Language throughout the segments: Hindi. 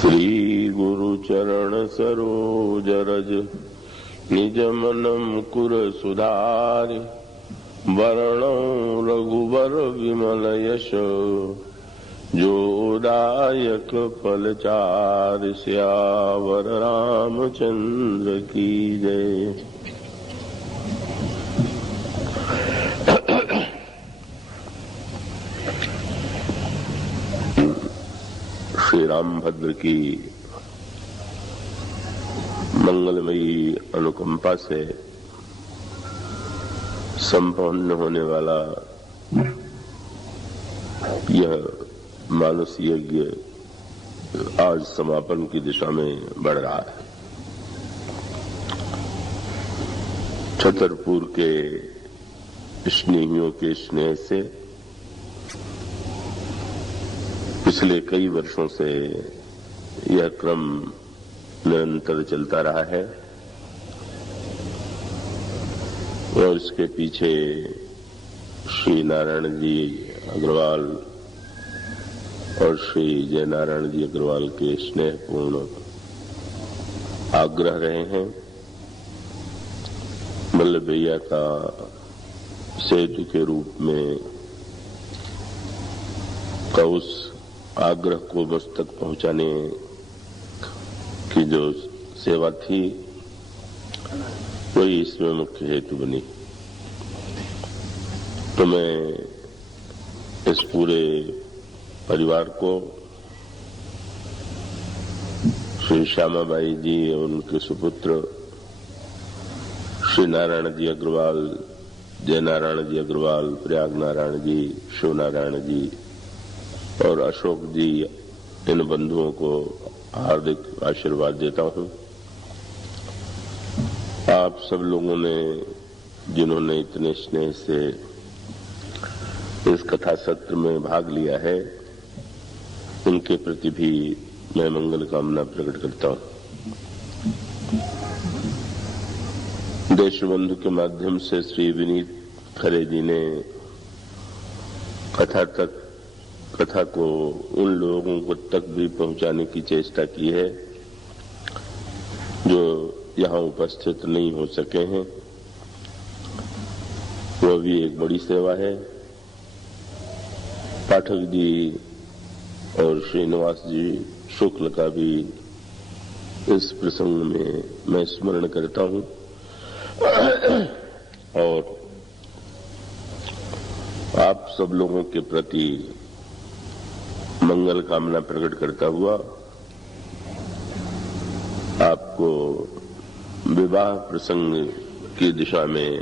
श्री गुरु चरण सरोज रज निज मन मुकुर सुधारि वरणो रघुवर विमल यश जोदायक फलचारि सियावर रामचंद्र की जय। श्री रामभद्र की मंगलमयी अनुकंपा से संपन्न होने वाला यह मानस यज्ञ आज समापन की दिशा में बढ़ रहा है। छतरपुर के स्नेहियों के स्नेह से पिछले कई वर्षों से यह क्रम निरंतर चलता रहा है और इसके पीछे श्री नारायण जी अग्रवाल और श्री जय नारायण जी अग्रवाल के स्नेहपूर्ण आग्रह रहे हैं। वल्लभ भैया का सेतु के रूप में का उस आग्रह को बस तक पहुंचाने की जो सेवा थी वही इसमें मुख्य हेतु बनी। तो मैं इस पूरे परिवार को श्री श्यामाबाई जी और उनके सुपुत्र श्री नारायण जी अग्रवाल, जय नारायण जी अग्रवाल, प्रयाग नारायण जी, शिव नारायण जी और अशोक जी, इन बंधुओं को हार्दिक आशीर्वाद देता हूं। आप सब लोगों ने जिन्होंने इतने स्नेह से इस कथा सत्र में भाग लिया है, उनके प्रति भी मैं मंगल कामना प्रकट करता हूं। देशबंधु के माध्यम से श्री विनीत खरे जी ने कथा को उन लोगों को तक भी पहुंचाने की चेष्टा की है जो यहां उपस्थित नहीं हो सके हैं। वह भी एक बड़ी सेवा है। पाठक जी और श्रीनिवास जी शुक्ल का भी इस प्रसंग में मैं स्मरण करता हूं और आप सब लोगों के प्रति मंगल कामना प्रकट करता हुआ आपको विवाह प्रसंग की दिशा में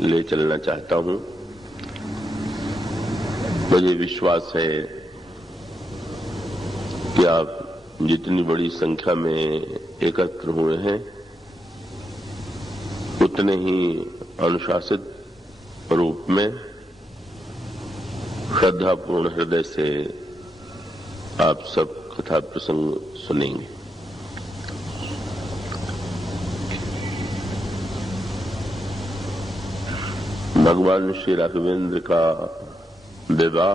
ले चलना चाहता हूं। मुझे विश्वास है कि आप जितनी बड़ी संख्या में एकत्र हुए हैं उतने ही अनुशासित रूप में श्रद्धापूर्ण हृदय से आप सब कथा प्रसंग सुनेंगे। भगवान श्री राघवेंद्र का विवाह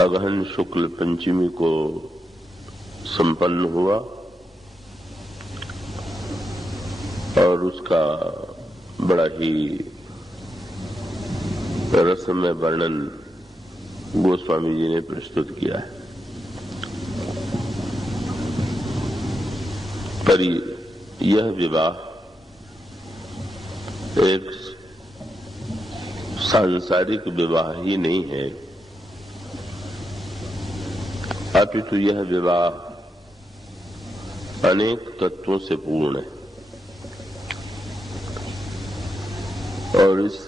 अगहन शुक्ल पंचमी को संपन्न हुआ और उसका बड़ा ही रसमय वर्णन गोस्वामी जी ने प्रस्तुत किया है। पर यह विवाह एक सांसारिक विवाह ही नहीं है, अपितु यह विवाह अनेक तत्वों से पूर्ण है और इस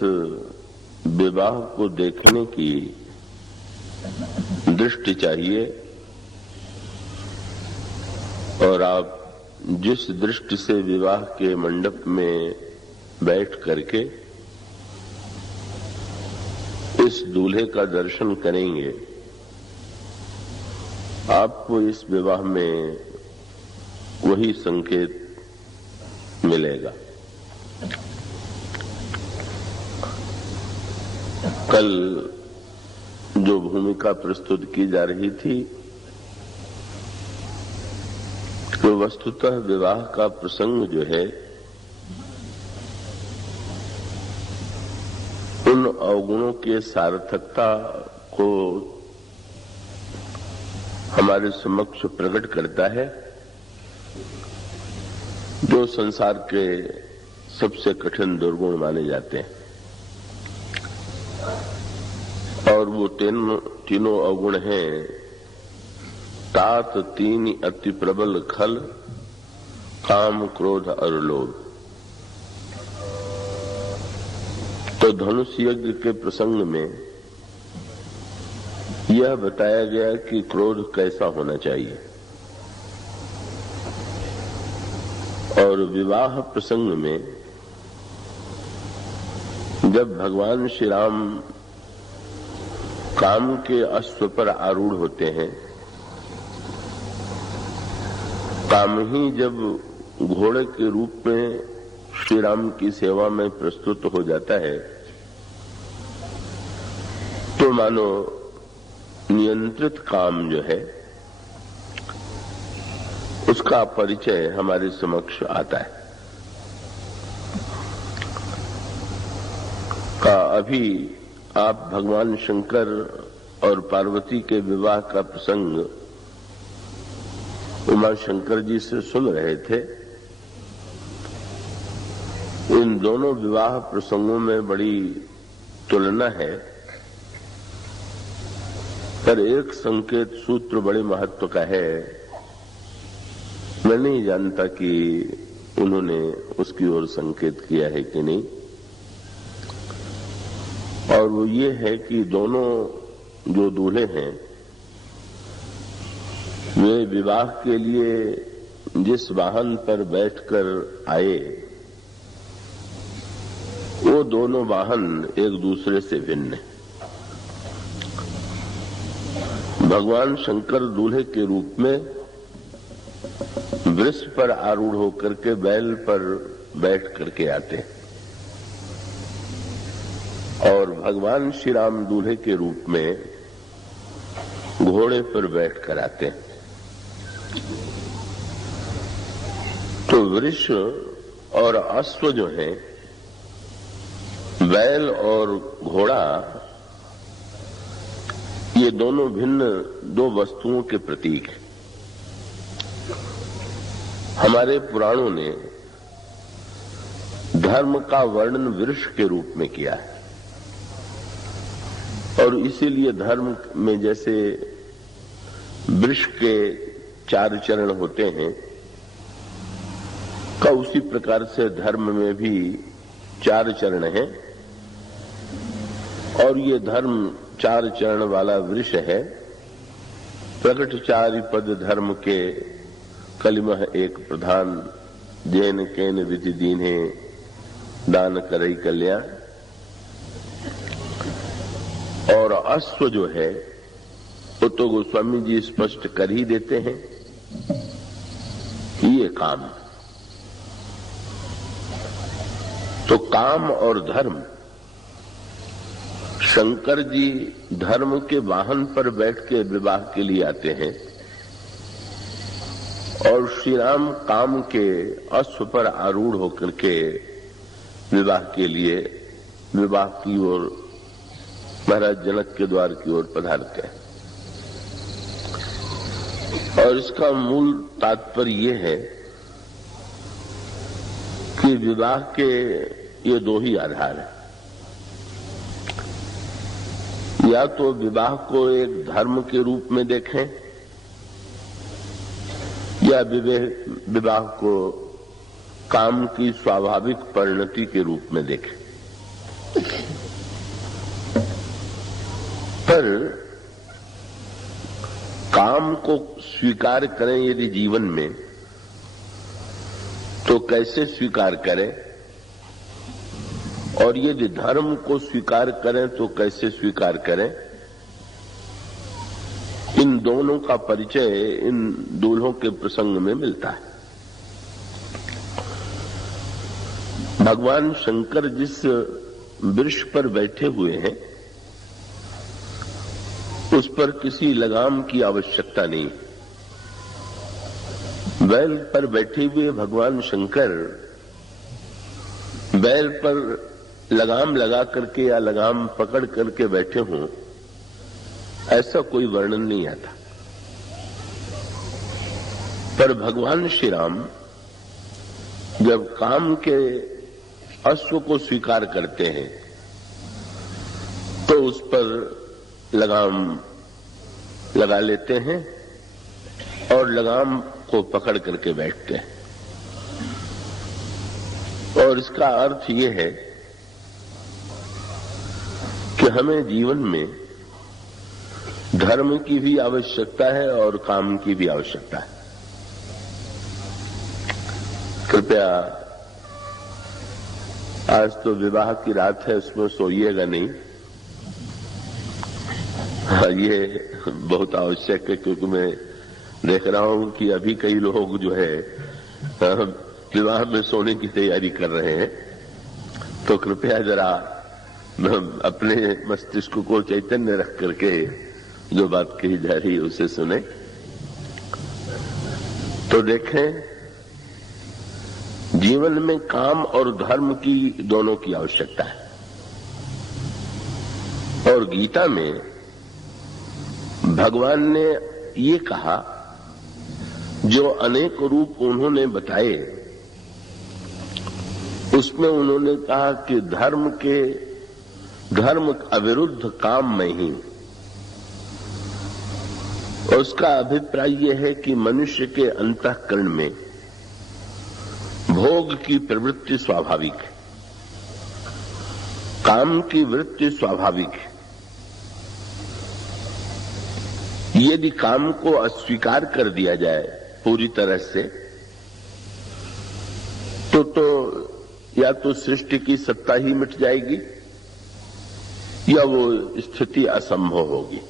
विवाह को देखने की दृष्टि चाहिए और आप जिस दृष्टि से विवाह के मंडप में बैठ करके इस दूल्हे का दर्शन करेंगे, आपको इस विवाह में वही संकेत मिलेगा। कल जो भूमिका प्रस्तुत की जा रही थी तो वस्तुतः विवाह का प्रसंग जो है उन अवगुणों के सार्थकता को हमारे समक्ष प्रकट करता है जो संसार के सबसे कठिन दुर्गुण माने जाते हैं। और वो तीनों अवगुण हैं तात तीन अति प्रबल खल, काम, क्रोध और लोभ। तो धनुष यज्ञ के प्रसंग में यह बताया गया कि क्रोध कैसा होना चाहिए, और विवाह प्रसंग में जब भगवान श्री राम काम के अश्व पर आरूढ़ होते हैं, काम ही जब घोड़े के रूप में श्री राम की सेवा में प्रस्तुत हो जाता है तो मानो नियंत्रित काम जो है उसका परिचय हमारे समक्ष आता है। अभी आप भगवान शंकर और पार्वती के विवाह का प्रसंग उमा शंकर जी से सुन रहे थे। इन दोनों विवाह प्रसंगों में बड़ी तुलना है, पर एक संकेत सूत्र बड़े महत्व का है। मैं नहीं जानता कि उन्होंने उसकी ओर संकेत किया है कि नहीं, और वो ये है कि दोनों जो दूल्हे हैं वे विवाह के लिए जिस वाहन पर बैठकर आए वो दोनों वाहन एक दूसरे से भिन्न हैं। भगवान शंकर दूल्हे के रूप में वृष पर आरूढ़ होकर के बैल पर बैठ करके आते हैं, और भगवान श्री राम दूल्हे के रूप में घोड़े पर बैठ कर आते हैं। तो वृष और अश्व जो है, बैल और घोड़ा, ये दोनों भिन्न दो वस्तुओं के प्रतीक हैं। हमारे पुराणों ने धर्म का वर्णन वृक्ष के रूप में किया है, और इसीलिए धर्म में जैसे वृक्ष के 4 चरण होते हैं का उसी प्रकार से धर्म में भी 4 चरण हैं, और ये धर्म 4 चरण वाला वृक्ष है। प्रकट 4 पद धर्म के कलिमह एक प्रधान, जैन कैन विधि दीन्हे दान करई कल्याण। और अश्व जो है वो तो गोस्वामी जी स्पष्ट कर ही देते हैं कि ये काम। तो काम और धर्म, शंकर जी धर्म के वाहन पर बैठ के विवाह के लिए आते हैं, और श्री राम काम के अश्व पर आरूढ़ होकर के विवाह के लिए विवाह की ओर महाराज जनक के द्वार की ओर पधारते हैं। और इसका मूल तात्पर्य ये है कि विवाह के ये 2 ही आधार हैं। या तो विवाह को एक धर्म के रूप में देखें, या विवाह को काम की स्वाभाविक परिणति के रूप में देखें। पर काम को स्वीकार करें यदि जीवन में, तो कैसे स्वीकार करें, और यदि धर्म को स्वीकार करें तो कैसे स्वीकार करें, इन दोनों का परिचय इन दूल्हों के प्रसंग में मिलता है। भगवान शंकर जिस वृक्ष पर बैठे हुए हैं उस पर किसी लगाम की आवश्यकता नहीं। बैल पर बैठे हुए भगवान शंकर बैल पर लगाम लगा करके या लगाम पकड़ करके बैठे हों, ऐसा कोई वर्णन नहीं आता। पर भगवान श्री राम जब काम के अश्व को स्वीकार करते हैं तो उस पर लगाम लगा लेते हैं और लगाम को पकड़ करके बैठते हैं। और इसका अर्थ ये है कि हमें जीवन में धर्म की भी आवश्यकता है और काम की भी आवश्यकता है। कृपया आज तो विवाह की रात है, उसमें सोइएगा नहीं। ये बहुत आवश्यक है, क्योंकि मैं देख रहा हूं कि अभी कई लोग जो है विवाह में सोने की तैयारी कर रहे हैं। तो कृपया जरा अपने मस्तिष्क को चैतन्य रख करके जो बात कही जा रही है उसे सुने। तो देखें, जीवन में काम और धर्म की दोनों की आवश्यकता है। और गीता में भगवान ने ये कहा, जो अनेक रूप उन्होंने बताए उसमें उन्होंने कहा कि धर्म अविरुद्ध काम में ही। और उसका अभिप्राय यह है कि मनुष्य के अंतःकरण में भोग की प्रवृत्ति स्वाभाविक है, काम की वृत्ति स्वाभाविक है। यदि काम को अस्वीकार कर दिया जाए पूरी तरह से तो या तो सृष्टि की सत्ता ही मिट जाएगी या वो स्थिति असंभव होगी।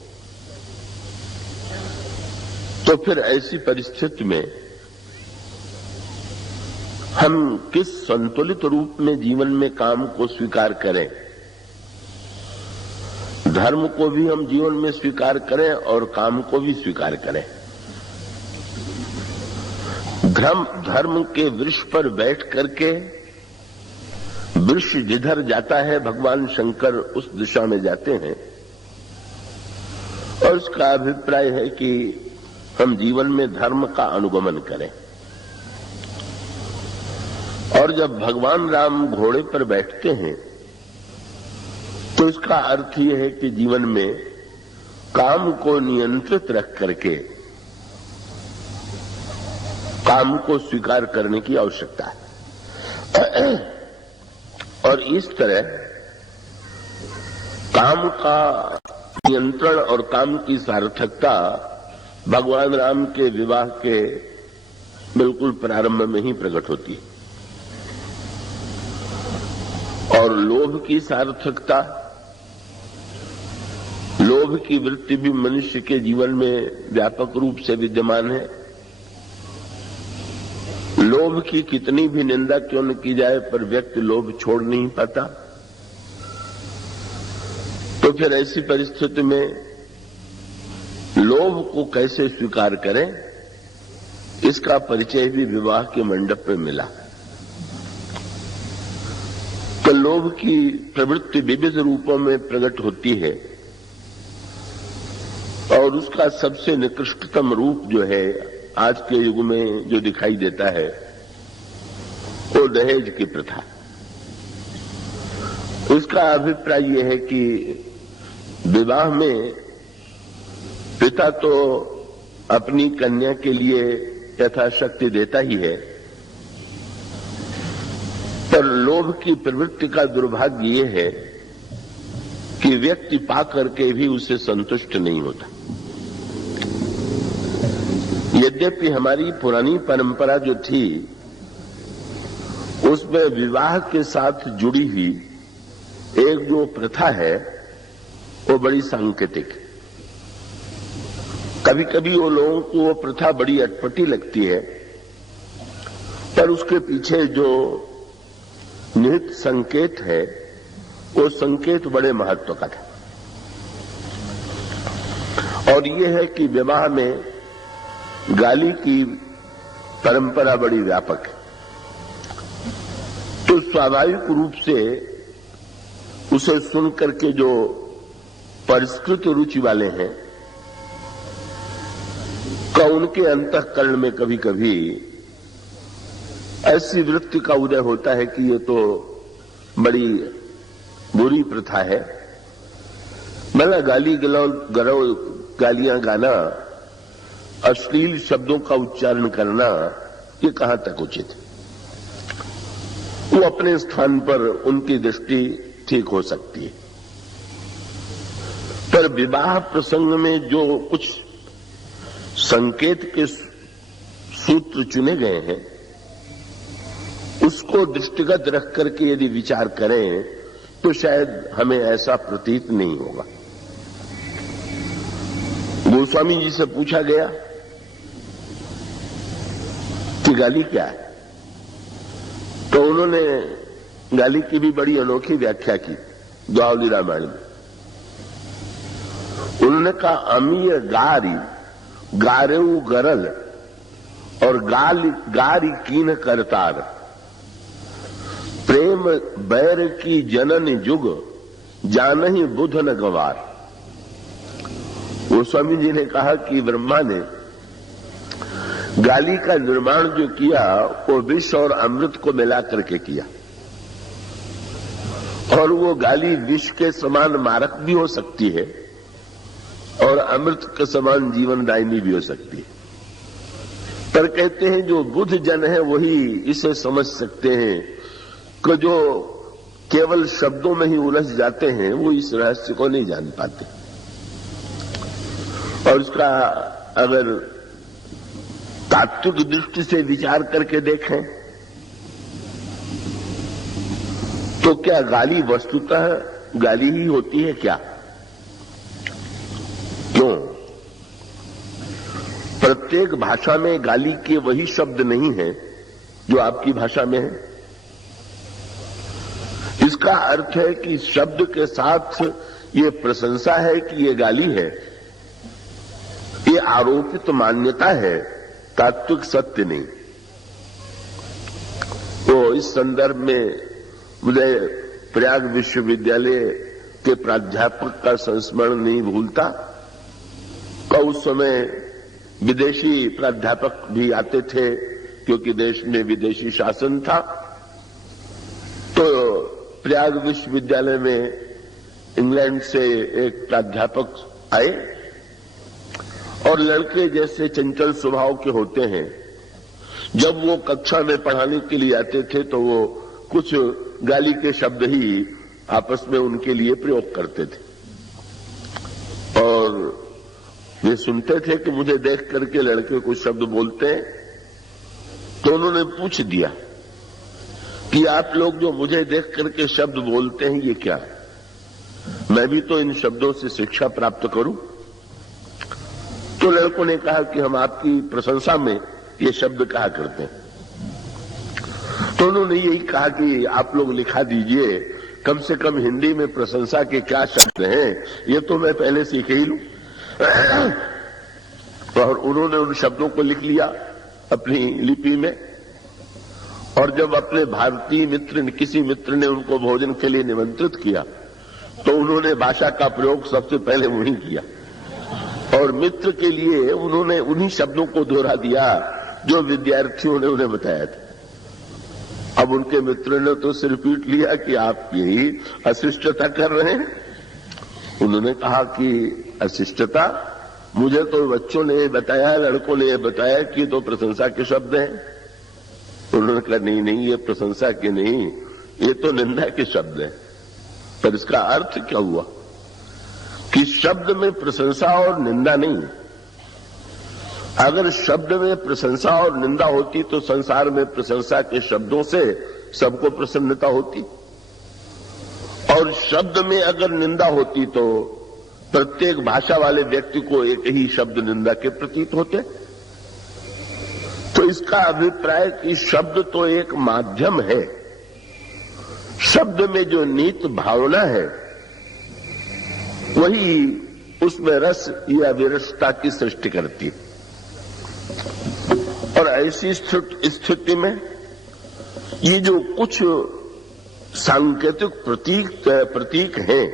तो फिर ऐसी परिस्थिति में हम किस संतुलित रूप में जीवन में काम को स्वीकार करें, धर्म को भी हम जीवन में स्वीकार करें और काम को भी स्वीकार करें। धर्म के वृक्ष पर बैठ करके वृक्ष जिधर जाता है भगवान शंकर उस दिशा में जाते हैं। और उसका अभिप्राय है कि हम जीवन में धर्म का अनुगमन करें। और जब भगवान राम घोड़े पर बैठते हैं तो इसका अर्थ यह है कि जीवन में काम को नियंत्रित रख करके काम को स्वीकार करने की आवश्यकता है। और इस तरह काम का नियंत्रण और काम की सार्थकता भगवान राम के विवाह के बिल्कुल प्रारंभ में ही प्रकट होती है। और लोभ की सार्थकता, लोभ की वृत्ति भी मनुष्य के जीवन में व्यापक रूप से विद्यमान है। लोभ की कितनी भी निंदा क्यों न की जाए, पर व्यक्ति लोभ छोड़ नहीं पाता। तो फिर ऐसी परिस्थिति में लोभ को कैसे स्वीकार करें, इसका परिचय भी विवाह के मंडप में मिला। तो लोभ की प्रवृत्ति विविध रूपों में प्रकट होती है और उसका सबसे निकृष्टतम रूप जो है आज के युग में जो दिखाई देता है वो दहेज की प्रथा। उसका अभिप्राय यह है कि विवाह में पिता तो अपनी कन्या के लिए यथाशक्ति देता ही है, पर लोभ की प्रवृत्ति का दुर्भाग्य ये है कि व्यक्ति पा करके भी उसे संतुष्ट नहीं होता। यद्यपि हमारी पुरानी परंपरा जो थी उसमें विवाह के साथ जुड़ी हुई एक जो प्रथा है वो बड़ी सांकेतिक है। कभी कभी वो लोगों को वो प्रथा बड़ी अटपटी लगती है, पर उसके पीछे जो निहित संकेत है वो संकेत बड़े महत्व का था। और ये है कि विवाह में गाली की परंपरा बड़ी व्यापक है, तो स्वाभाविक रूप से उसे सुन करके जो परिष्कृत रुचि वाले हैं का उनके अंतःकरण में कभी कभी ऐसी वृत्ति का उदय होता है कि ये तो बड़ी बुरी प्रथा है, मतलब गालियां गाना, अश्लील शब्दों का उच्चारण करना, ये कहां तक उचित है। वो अपने स्थान पर उनकी दृष्टि ठीक हो सकती है, पर विवाह प्रसंग में जो कुछ संकेत के सूत्र चुने गए हैं उसको दृष्टिगत रख करके यदि विचार करें तो शायद हमें ऐसा प्रतीत नहीं होगा। गोस्वामी जी से पूछा गया कि गाली क्या है, तो उन्होंने गाली की भी बड़ी अनोखी व्याख्या की द्वावली रामायण में। उन्होंने कहा अमीय गारी गारेऊ गरल और गारी कीन करतार, प्रेम बैर की जनन जुग जानहि बुध न गवार। गोस्वामी जी ने कहा कि ब्रह्मा ने गाली का निर्माण जो किया वो विष और अमृत को मिला करके किया, और वो गाली विष के समान मारक भी हो सकती है और अमृत के समान जीवनदायिनी भी हो सकती है। पर कहते हैं जो बुद्ध जन है वही इसे समझ सकते हैं कि जो केवल शब्दों में ही उलझ जाते हैं वो इस रहस्य को नहीं जान पाते। और इसका अगर तात्विक दृष्टि से विचार करके देखें तो क्या गाली वस्तुतः गाली ही होती है क्या? क्यों? प्रत्येक भाषा में गाली के वही शब्द नहीं है जो आपकी भाषा में है। इसका अर्थ है कि शब्द के साथ ये प्रशंसा है कि ये गाली है, ये आरोपित मान्यता है, तात्विक सत्य नहीं। तो इस संदर्भ में मुझे प्रयाग विश्वविद्यालय के प्राध्यापक का संस्मरण नहीं भूलता, तो उस समय विदेशी प्राध्यापक भी आते थे क्योंकि देश में विदेशी शासन था। तो प्रयाग विश्वविद्यालय में इंग्लैंड से एक प्राध्यापक आए और लड़के जैसे चंचल स्वभाव के होते हैं, जब वो कक्षा में पढ़ाने के लिए आते थे तो वो कुछ गाली के शब्द ही आपस में उनके लिए प्रयोग करते थे। और वे सुनते थे कि मुझे देख करके लड़के कुछ शब्द बोलते हैं, तो उन्होंने पूछ दिया कि आप लोग जो मुझे देख करके शब्द बोलते हैं ये क्या है? मैं भी तो इन शब्दों से शिक्षा प्राप्त करूं। तो लड़कों ने कहा कि हम आपकी प्रशंसा में ये शब्द कहा करते हैं। तो उन्होंने यही कहा कि आप लोग लिखा दीजिए कम से कम हिंदी में प्रशंसा के क्या शब्द हैं, ये तो मैं पहले सीख ही लूं। और उन्होंने उन शब्दों को लिख लिया अपनी लिपि में, और जब अपने भारतीय मित्र किसी मित्र ने उनको भोजन के लिए निमंत्रित किया तो उन्होंने भाषा का प्रयोग सबसे पहले वहीं किया, और मित्र के लिए उन्होंने उन्हीं शब्दों को दोहरा दिया जो विद्यार्थियों ने उन्हें बताया था। अब उनके मित्र ने तो सिर पीट लिया कि आप यही अशिष्टता कर रहे हैं। उन्होंने कहा कि अशिष्टता, मुझे तो बच्चों ने बताया, लड़कों ने बताया कि तो प्रशंसा के शब्द हैं। उन्होंने कहा नहीं नहीं, ये प्रशंसा के नहीं, ये तो निंदा के शब्द हैं। पर इसका अर्थ क्या हुआ कि शब्द में प्रशंसा और निंदा नहीं है। अगर शब्द में प्रशंसा और निंदा होती तो संसार में प्रशंसा के शब्दों से सबको प्रसन्नता होती, और शब्द में अगर निंदा होती तो प्रत्येक भाषा वाले व्यक्ति को एक ही शब्द निंदा के प्रतीत होते। तो इसका अभिप्राय कि शब्द तो एक माध्यम है, शब्द में जो नीत भावना है वही उसमें रस या विरसता की सृष्टि करती है। और ऐसी स्थिति में ये जो कुछ सांकेतिक प्रतीक हैं,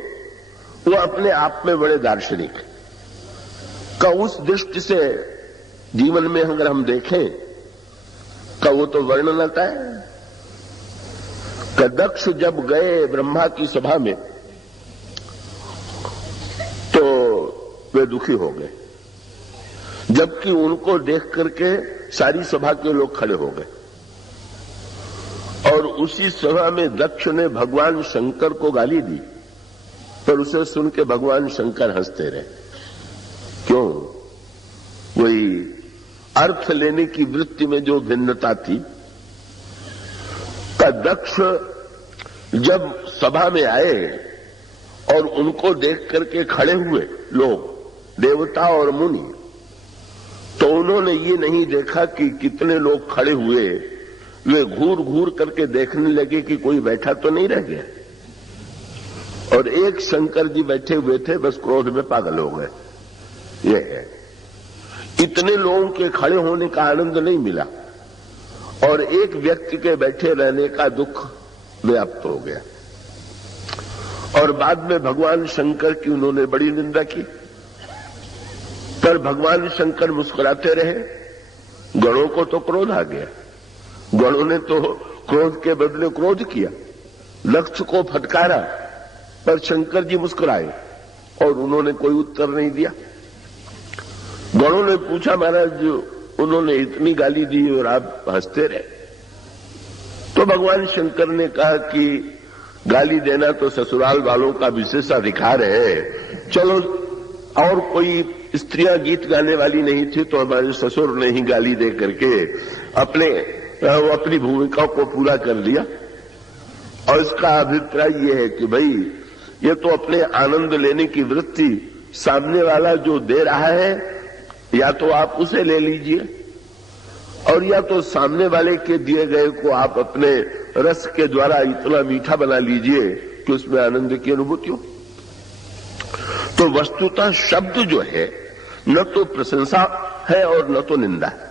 वो अपने आप में बड़े दार्शनिक हैं। का उस दृष्टि से जीवन में अगर हम देखें का वो तो वर्णन आता है कि दक्ष जब गए ब्रह्मा की सभा में तो वे दुखी हो गए, जबकि उनको देख करके सारी सभा के लोग खड़े हो गए। और उसी सभा में दक्ष ने भगवान शंकर को गाली दी, पर उसे सुन के भगवान शंकर हंसते रहे। क्यों? वही अर्थ लेने की वृत्ति में जो भिन्नता थी। का दक्ष जब सभा में आए और उनको देख करके खड़े हुए लोग, देवता और मुनि, तो उन्होंने ये नहीं देखा कि कितने लोग खड़े हुए, वे घूर घूर करके देखने लगे कि कोई बैठा तो नहीं रह गया। और एक शंकर जी बैठे हुए थे, बस क्रोध में पागल हो गए। ये है, इतने लोगों के खड़े होने का आनंद नहीं मिला और एक व्यक्ति के बैठे रहने का दुख व्याप्त हो गया। और बाद में भगवान शंकर की उन्होंने बड़ी निंदा की, पर भगवान शंकर मुस्कुराते रहे। गणों को तो क्रोध आ गया, गणों ने तो क्रोध के बदले क्रोध किया, लक्ष्य को फटकारा, पर शंकर जी मुस्कुराए और उन्होंने कोई उत्तर नहीं दिया। गणों ने पूछा, महाराज उन्होंने इतनी गाली दी और आप हंसते रहे। तो भगवान शंकर ने कहा कि गाली देना तो ससुराल वालों का विशेषाधिकार है। चलो, और कोई स्त्रियां गीत गाने वाली नहीं थी तो हमारे ससुर ने ही गाली दे करके अपनी भूमिका को पूरा कर लिया। और इसका अभिप्राय यह है कि भाई ये तो अपने आनंद लेने की वृत्ति सामने वाला जो दे रहा है, या तो आप उसे ले लीजिए और या तो सामने वाले के दिए गए को आप अपने रस के द्वारा इतना मीठा बना लीजिए कि उसमें आनंद की अनुभूति हो। तो वस्तुतः शब्द जो है न तो प्रशंसा है और न तो निंदा है,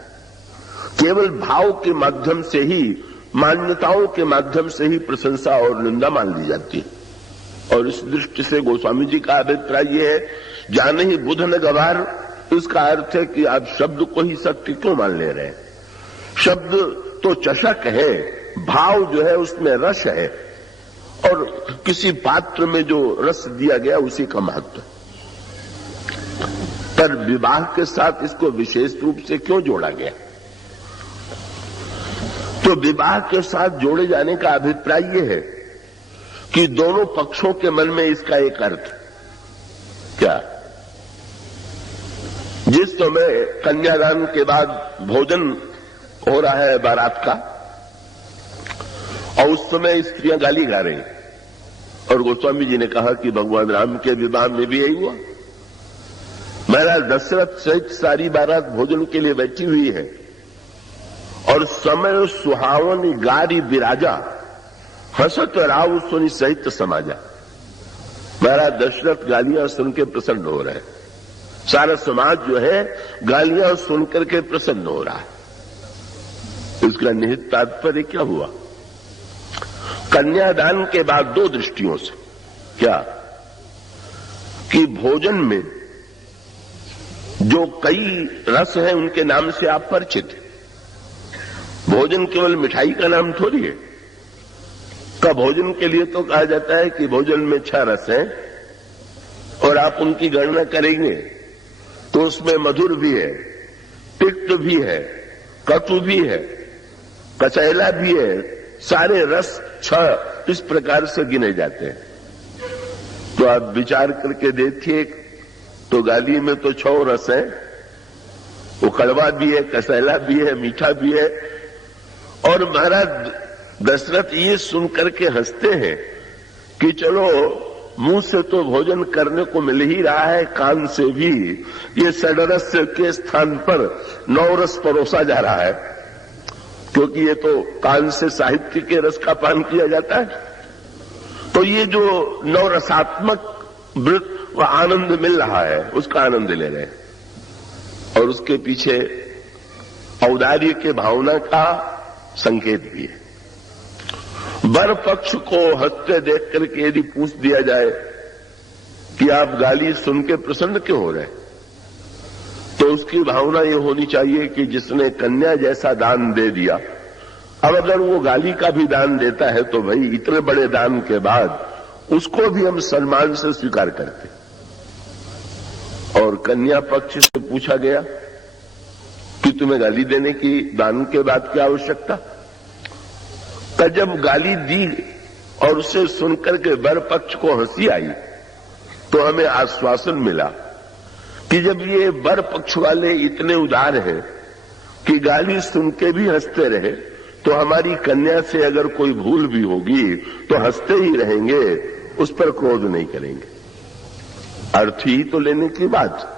केवल भाव के माध्यम से ही, मान्यताओं के माध्यम से ही प्रशंसा और निंदा मान ली जाती है। और इस दृष्टि से गोस्वामी जी का अभिप्राय यह है, जाने ही बुध न गवार, इसका अर्थ है कि आप शब्द को ही सत्य क्यों मान ले रहे हैं। शब्द तो चषक है, भाव जो है उसमें रस है, और किसी पात्र में जो रस दिया गया उसी का महत्व। पर विवाह के साथ इसको विशेष रूप से क्यों जोड़ा गया? तो विवाह के साथ जोड़े जाने का अभिप्राय यह है कि दोनों पक्षों के मन में इसका एक अर्थ क्या, जिस समय कन्यादान के बाद भोजन हो रहा है बारात का, और उस समय स्त्रियां गाली गा रही, और गोस्वामी जी ने कहा कि भगवान राम के विवाह में भी यही हुआ। महाराज दशरथ सहित सारी बारात भोजन के लिए बैठी हुई है और समय सुहावनी गारी विराजा, हसत राव सुनी सहित समाजा। महाराज दशरथ गालियां सुन के प्रसन्न हो रहे हैं, सारा समाज जो है गालियां सुनकर के प्रसन्न हो रहा है। इसका निहित तात्पर्य क्या हुआ? कन्यादान के बाद दो दृष्टियों से क्या कि भोजन में जो कई रस हैं उनके नाम से आप परिचित हैं। भोजन केवल मिठाई का नाम थोड़ी है। का भोजन के लिए तो कहा जाता है कि भोजन में 6 रस हैं, और आप उनकी गणना करेंगे तो उसमें मधुर भी है, तिक्त भी है, कटु भी है, कचैला भी है, सारे रस 6 इस प्रकार से गिने जाते हैं। तो आप विचार करके देखिए, तो गाली में तो 6 रस हैं, वो कड़वा भी है, कसैला भी है, मीठा भी है। और महाराज दशरथ ये सुनकर के हंसते हैं कि चलो मुंह से तो भोजन करने को मिल ही रहा है, कान से भी ये षडरस के स्थान पर 9 रस परोसा जा रहा है, क्योंकि ये तो कान से साहित्य के रस का पान किया जाता है। तो ये जो 9 रसात्मक उसको आनंद मिल रहा है, उसका आनंद ले रहे हैं और उसके पीछे औदार्य के भावना का संकेत भी है। वर पक्ष को हंसते देख करके यदि पूछ दिया जाए कि आप गाली सुन के प्रसन्न क्यों हो रहे हैं, तो उसकी भावना ये होनी चाहिए कि जिसने कन्या जैसा दान दे दिया, अब अगर वो गाली का भी दान देता है तो भाई इतने बड़े दान के बाद उसको भी हम सम्मान से स्वीकार करते। और कन्या पक्ष से पूछा गया कि तुम्हें गाली देने की दान के बाद क्या आवश्यकता, तो जब गाली दी और उसे सुनकर के वर पक्ष को हंसी आई तो हमें आश्वासन मिला कि जब ये वर पक्ष वाले इतने उदार हैं कि गाली सुन के भी हंसते रहे, तो हमारी कन्या से अगर कोई भूल भी होगी तो हंसते ही रहेंगे, उस पर क्रोध नहीं करेंगे। अर्थ ही तो लेने की बात,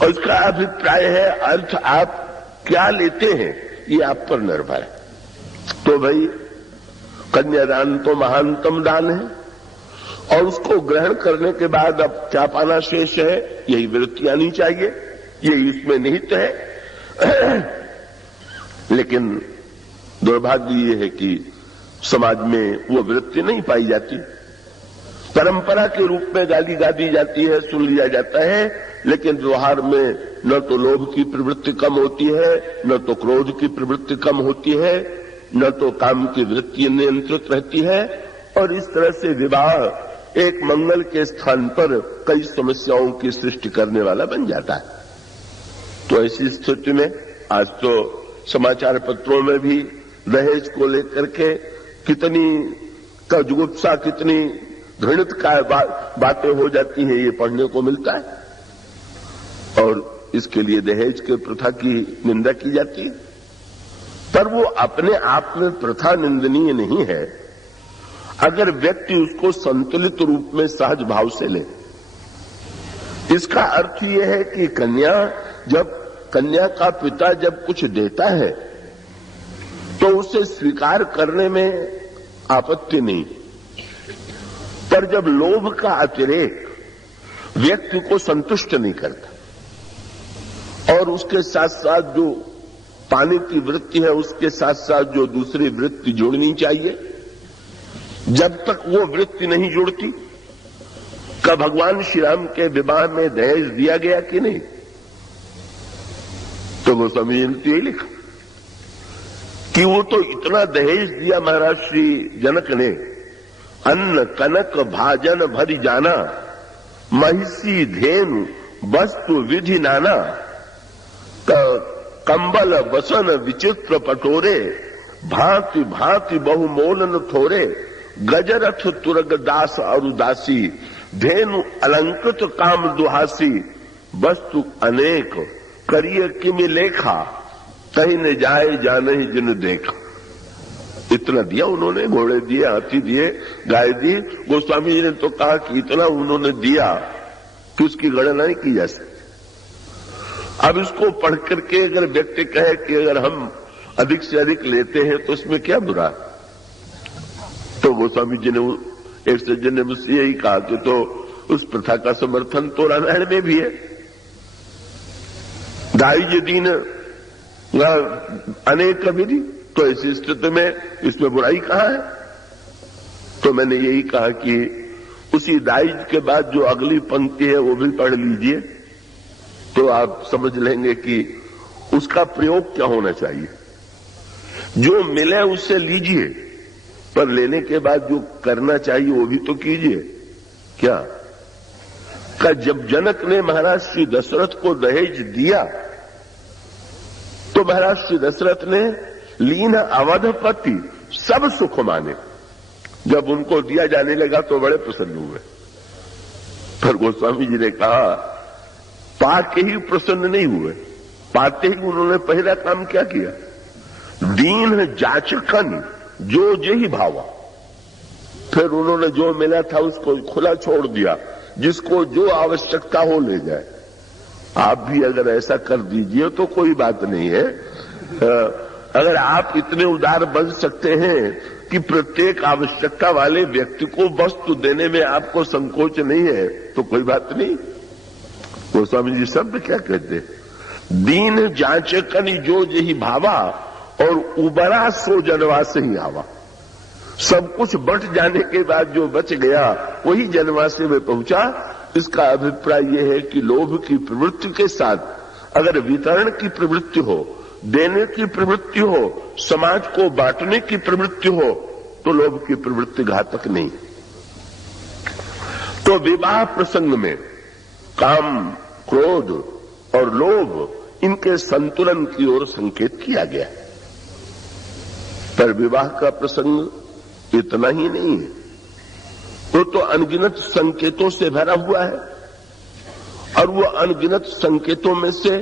और इसका अभिप्राय है अर्थ आप क्या लेते हैं ये आप पर निर्भर है। तो भाई कन्यादान तो महानतम दान है और उसको ग्रहण करने के बाद अब क्या पाना शेष है, यही वृत्ति आनी चाहिए, यही इसमें निहित है। लेकिन दुर्भाग्य ये है कि समाज में वो वृत्ति नहीं पाई जाती। परंपरा के रूप में गाली गा दी जाती है, सुन लिया जाता है, लेकिन व्यवहार में न तो लोभ की प्रवृत्ति कम होती है, न तो क्रोध की प्रवृत्ति कम होती है, न तो काम की वृत्ति नियंत्रित रहती है, और इस तरह से विवाह एक मंगल के स्थान पर कई समस्याओं की सृष्टि करने वाला बन जाता है। तो ऐसी स्थिति में आज तो समाचार पत्रों में भी दहेज को लेकर के कितनी का जुगुप्सा, कितनी घृणित का बातें हो जाती हैं, ये पढ़ने को मिलता है। और इसके लिए दहेज के प्रथा की निंदा की जाती है, पर वो अपने आप में प्रथा निंदनीय नहीं है अगर व्यक्ति उसको संतुलित रूप में सहज भाव से ले। इसका अर्थ ये है कि कन्या का पिता जब कुछ देता है तो उसे स्वीकार करने में आपत्ति नहीं, पर जब लोभ का अतिरेक व्यक्ति को संतुष्ट नहीं करता और उसके साथ साथ जो पाने की वृत्ति है उसके साथ साथ जो दूसरी वृत्ति जुड़नी चाहिए, जब तक वो वृत्ति नहीं जुड़ती, का भगवान श्री राम के विवाह में दहेज दिया गया कि नहीं, तो गोस्वामी जी ने यही लिखा कि वो तो इतना दहेज दिया महाराज श्री जनक ने, अन्न कनक भाजन भरी जाना, महिषी धेनु वस्तु विधि नाना, कंबल बसन विचित्र पटोरे, भांति भांति बहुमोलन थोरे, गजरथ तुरग दास अरुदासी, धेनु अलंकृत काम दुहासी, वस्तु अनेक करिय किमि लेखा, कहीं न जाए जाने जिन देखा। इतना दिया उन्होंने, घोड़े दिए, हाथी दिए, गाय दी। गोस्वामी जी ने तो कहा कि इतना उन्होंने दिया कि उसकी गणना नहीं की जा सकती। अब इसको पढ़ करके अगर व्यक्ति कहे कि अगर हम अधिक से अधिक लेते हैं तो इसमें क्या बुरा, तो गोस्वामी जी ने एक सज्जन ने मुझसे यही कहा कि तो उस प्रथा का समर्थन तो रामायण में भी है, दाई दीन अनेक विधि, तो ऐसी स्थिति में इसमें बुराई कहां है। तो मैंने यही कहा कि उसी दाइज के बाद जो अगली पंक्ति है वो भी पढ़ लीजिए, तो आप समझ लेंगे कि उसका प्रयोग क्या होना चाहिए। जो मिले उससे लीजिए, पर लेने के बाद जो करना चाहिए वो भी तो कीजिए। क्या का जब जनक ने महाराज श्री दशरथ को दहेज दिया तो महाराज श्री दशरथ ने लीन अवधपति सब सुख माने, जब उनको दिया जाने लगा तो बड़े प्रसन्न हुए। पर गोस्वामी जी ने कहा पाके ही प्रसन्न नहीं हुए, पाते ही उन्होंने पहला काम क्या किया, दीन जाचकन जो जेहि भावा, फिर उन्होंने जो मिला था उसको खुला छोड़ दिया, जिसको जो आवश्यकता हो ले जाए। आप भी अगर ऐसा कर दीजिए तो कोई बात नहीं है। अगर आप इतने उदार बन सकते हैं कि प्रत्येक आवश्यकता वाले व्यक्ति को वस्तु देने में आपको संकोच नहीं है तो कोई बात नहीं। गोस्वामी जी शब्द क्या कहते, दीन जांचे कनि जो जही भावा और उबरा सो जनवा से ही आवा। सब कुछ बंट जाने के बाद जो बच गया वही जनवासे में पहुंचा। इसका अभिप्राय यह है कि लोभ की प्रवृत्ति के साथ अगर वितरण की प्रवृत्ति हो, देने की प्रवृत्ति हो, समाज को बांटने की प्रवृत्ति हो तो लोभ की प्रवृत्ति घातक नहीं। तो विवाह प्रसंग में काम, क्रोध और लोभ इनके संतुलन की ओर संकेत किया गया। पर विवाह का प्रसंग इतना ही नहीं है, वो तो अनगिनत संकेतों से भरा हुआ है। और वो अनगिनत संकेतों में से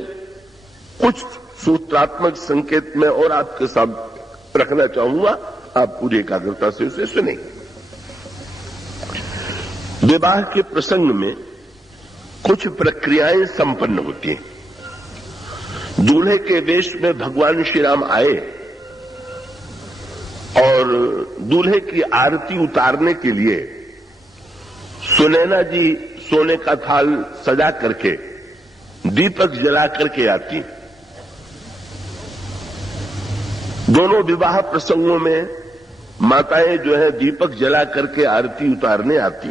कुछ सूत्रात्मक संकेत मैं और आपके सामने रखना चाहूंगा, आप पूरी एकाग्रता से उसे सुनें। विवाह के प्रसंग में कुछ प्रक्रियाएं संपन्न होती हैं। दूल्हे के वेश में भगवान श्री राम आए और दूल्हे की आरती उतारने के लिए सुनैना जी सोने का थाल सजा करके दीपक जला करके आती। दोनों विवाह प्रसंगों में माताएं जो है दीपक जला करके आरती उतारने आती।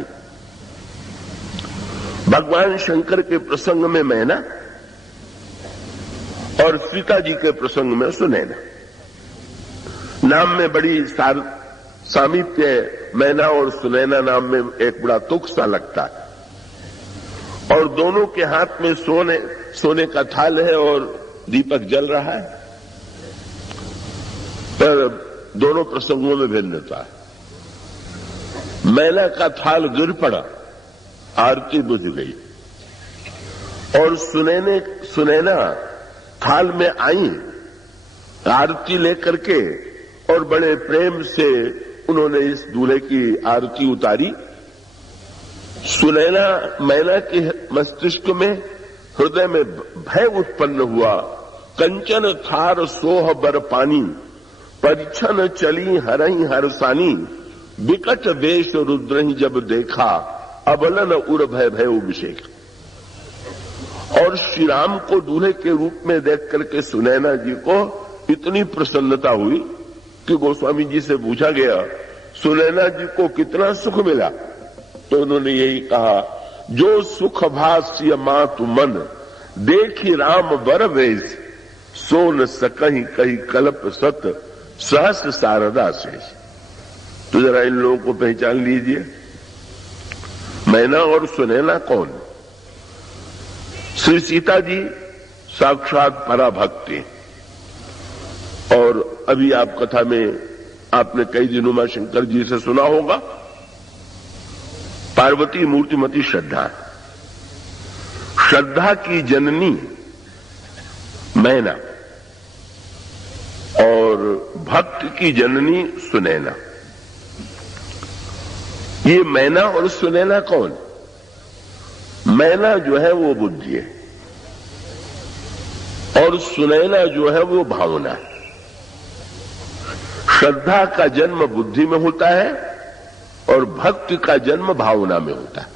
भगवान शंकर के प्रसंग में मैना और सीता जी के प्रसंग में सुनैना। नाम में बड़ी सामीप्य, मैना और सुनैना नाम में एक बड़ा तुक सा लगता है। और दोनों के हाथ में सोने का थाल है और दीपक जल रहा है, पर दोनों प्रसंगों में भिन्नता है। मैना का थाल गिर पड़ा, आरती बुझ गई, और सुनैना थाल में आई आरती लेकर के और बड़े प्रेम से उन्होंने इस दूल्हे की आरती उतारी। सुनैना मैना के मस्तिष्क में, हृदय में भय उत्पन्न हुआ। कंचन थार सोह बर पानी, परिछन चली हरही हरसानी, विकट वेश रुद्रही जब देखा, अबलन उर भय भय अभिषेक। और श्री राम को दूल्हे के रूप में देख करके सुनैना जी को इतनी प्रसन्नता हुई कि गोस्वामी जी से पूछा गया, सुनैना जी को कितना सुख मिला? तो उन्होंने यही कहा, जो सुख भाष्य मातु मन, देखी राम बर वेश, सो न सकही कही कल्प सत, सहस्र शारदा शेष। तो जरा इन लोगों को पहचान लीजिए, मैना और सुनैना कौन? श्री सीता जी साक्षात पराभक्ति। और अभी आप कथा में आपने कई दिनों में शंकर जी से सुना होगा, पार्वती मूर्तिमती श्रद्धा, श्रद्धा की जननी मैना और भक्त की जननी सुनैना। ये मैना और सुनैना कौन? मैना जो है वो बुद्धि है और सुनैना जो है वो भावना है। श्रद्धा का जन्म बुद्धि में होता है और भक्ति का जन्म भावना में होता है।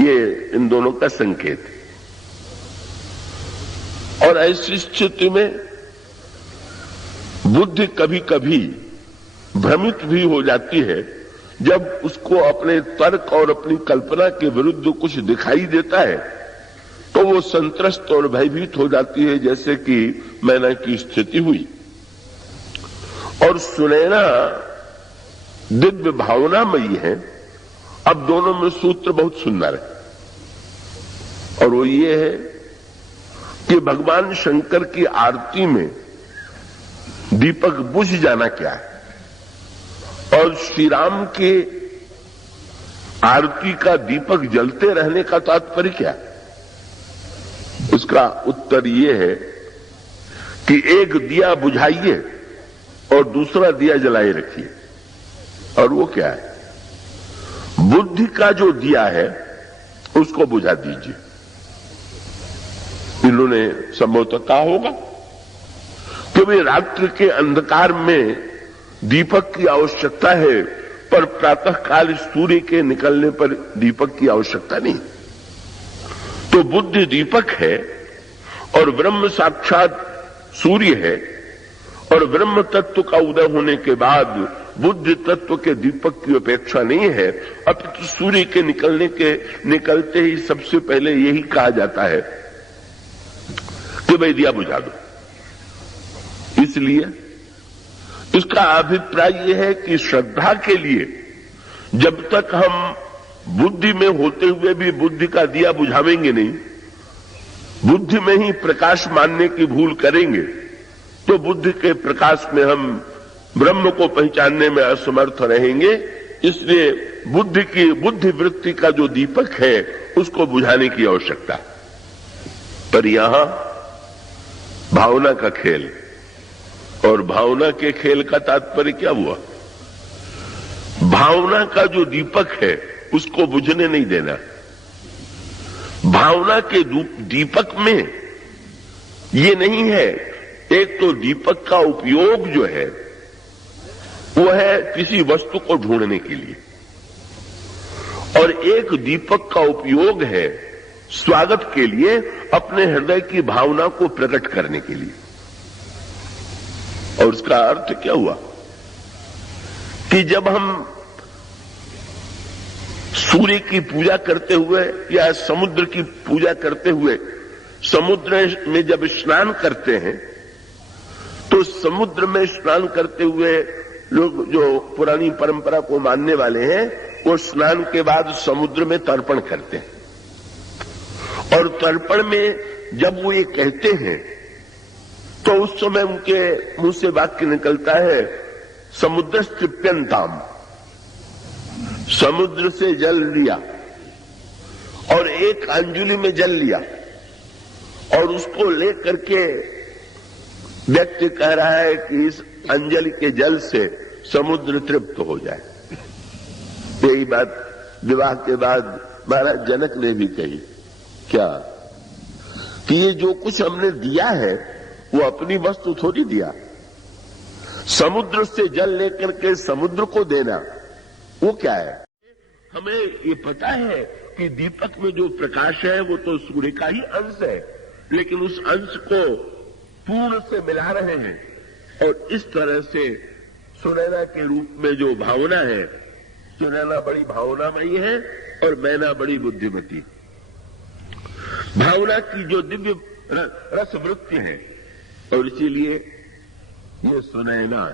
ये इन दोनों का संकेत है। और ऐसी स्थिति में बुद्धि कभी कभी भ्रमित भी हो जाती है जब उसको अपने तर्क और अपनी कल्पना के विरुद्ध कुछ दिखाई देता है, तो वो संत्रस्त और भयभीत हो जाती है, जैसे कि मैना की स्थिति हुई। और सुनैना दिव्य भावनामयी है। अब दोनों में सूत्र बहुत सुंदर है, और वो ये है कि भगवान शंकर की आरती में दीपक बुझ जाना क्या है, और श्री राम के आरती का दीपक जलते रहने का तात्पर्य क्या है? उसका उत्तर यह है कि एक दिया बुझाइए और दूसरा दिया जलाए रखिए। और वो क्या है? बुद्धि का जो दिया है उसको बुझा दीजिए। इन्होंने संभवतः कहा होगा कि वे रात्रि के अंधकार में दीपक की आवश्यकता है, पर प्रातःकाल सूर्य के निकलने पर दीपक की आवश्यकता नहीं। तो बुद्धि दीपक है और ब्रह्म साक्षात सूर्य है, और ब्रह्म तत्व का उदय होने के बाद बुद्धि तत्व के दीपक की अपेक्षा नहीं है, अपितु सूर्य के निकलते ही सबसे पहले यही कहा जाता है कि भाई दिया बुझा दो। इसलिए इसका अभिप्राय यह है कि श्रद्धा के लिए जब तक हम बुद्धि में होते हुए भी बुद्धि का दिया बुझावेंगे नहीं, बुद्धि में ही प्रकाश मानने की भूल करेंगे, तो बुद्धि के प्रकाश में हम ब्रह्म को पहचानने में असमर्थ रहेंगे। इसलिए बुद्धि वृत्ति का जो दीपक है उसको बुझाने की आवश्यकता। पर यहां भावना का खेल, और भावना के खेल का तात्पर्य क्या हुआ? भावना का जो दीपक है उसको बुझने नहीं देना। भावना के दीपक में ये नहीं है, एक तो दीपक का उपयोग जो है वो है किसी वस्तु को ढूंढने के लिए, और एक दीपक का उपयोग है स्वागत के लिए, अपने हृदय की भावना को प्रकट करने के लिए। और उसका अर्थ क्या हुआ कि जब हम सूर्य की पूजा करते हुए या समुद्र की पूजा करते हुए समुद्र में जब स्नान करते हैं, तो समुद्र में स्नान करते हुए लोग जो पुरानी परंपरा को मानने वाले हैं, वो स्नान के बाद समुद्र में तर्पण करते हैं। और तर्पण में जब वो ये कहते हैं तो उस समय उनके मुंह से वाक्य निकलता है समुद्र तृप्यंताम, समुद्र से जल लिया और एक अंजुलि में जल लिया, और उसको लेकर के व्यक्ति कह रहा है कि इस अंजलि के जल से समुद्र तृप्त हो जाए। यही बात विवाह के बाद महाराज जनक ने भी कही, क्या कि ये जो कुछ हमने दिया है वो अपनी वस्तु थोड़ी दिया, समुद्र से जल लेकर के समुद्र को देना वो क्या है? हमें ये पता है कि दीपक में जो प्रकाश है वो तो सूर्य का ही अंश है, लेकिन उस अंश को पूर्ण से मिला रहे हैं, और इस तरह से सुनैना के रूप में जो भावना है, सुनैना बड़ी भावनामयी है और मैना बड़ी बुद्धिमती। भावना की जो दिव्य रस वृत्ति है, और इसीलिए ये सुनैना,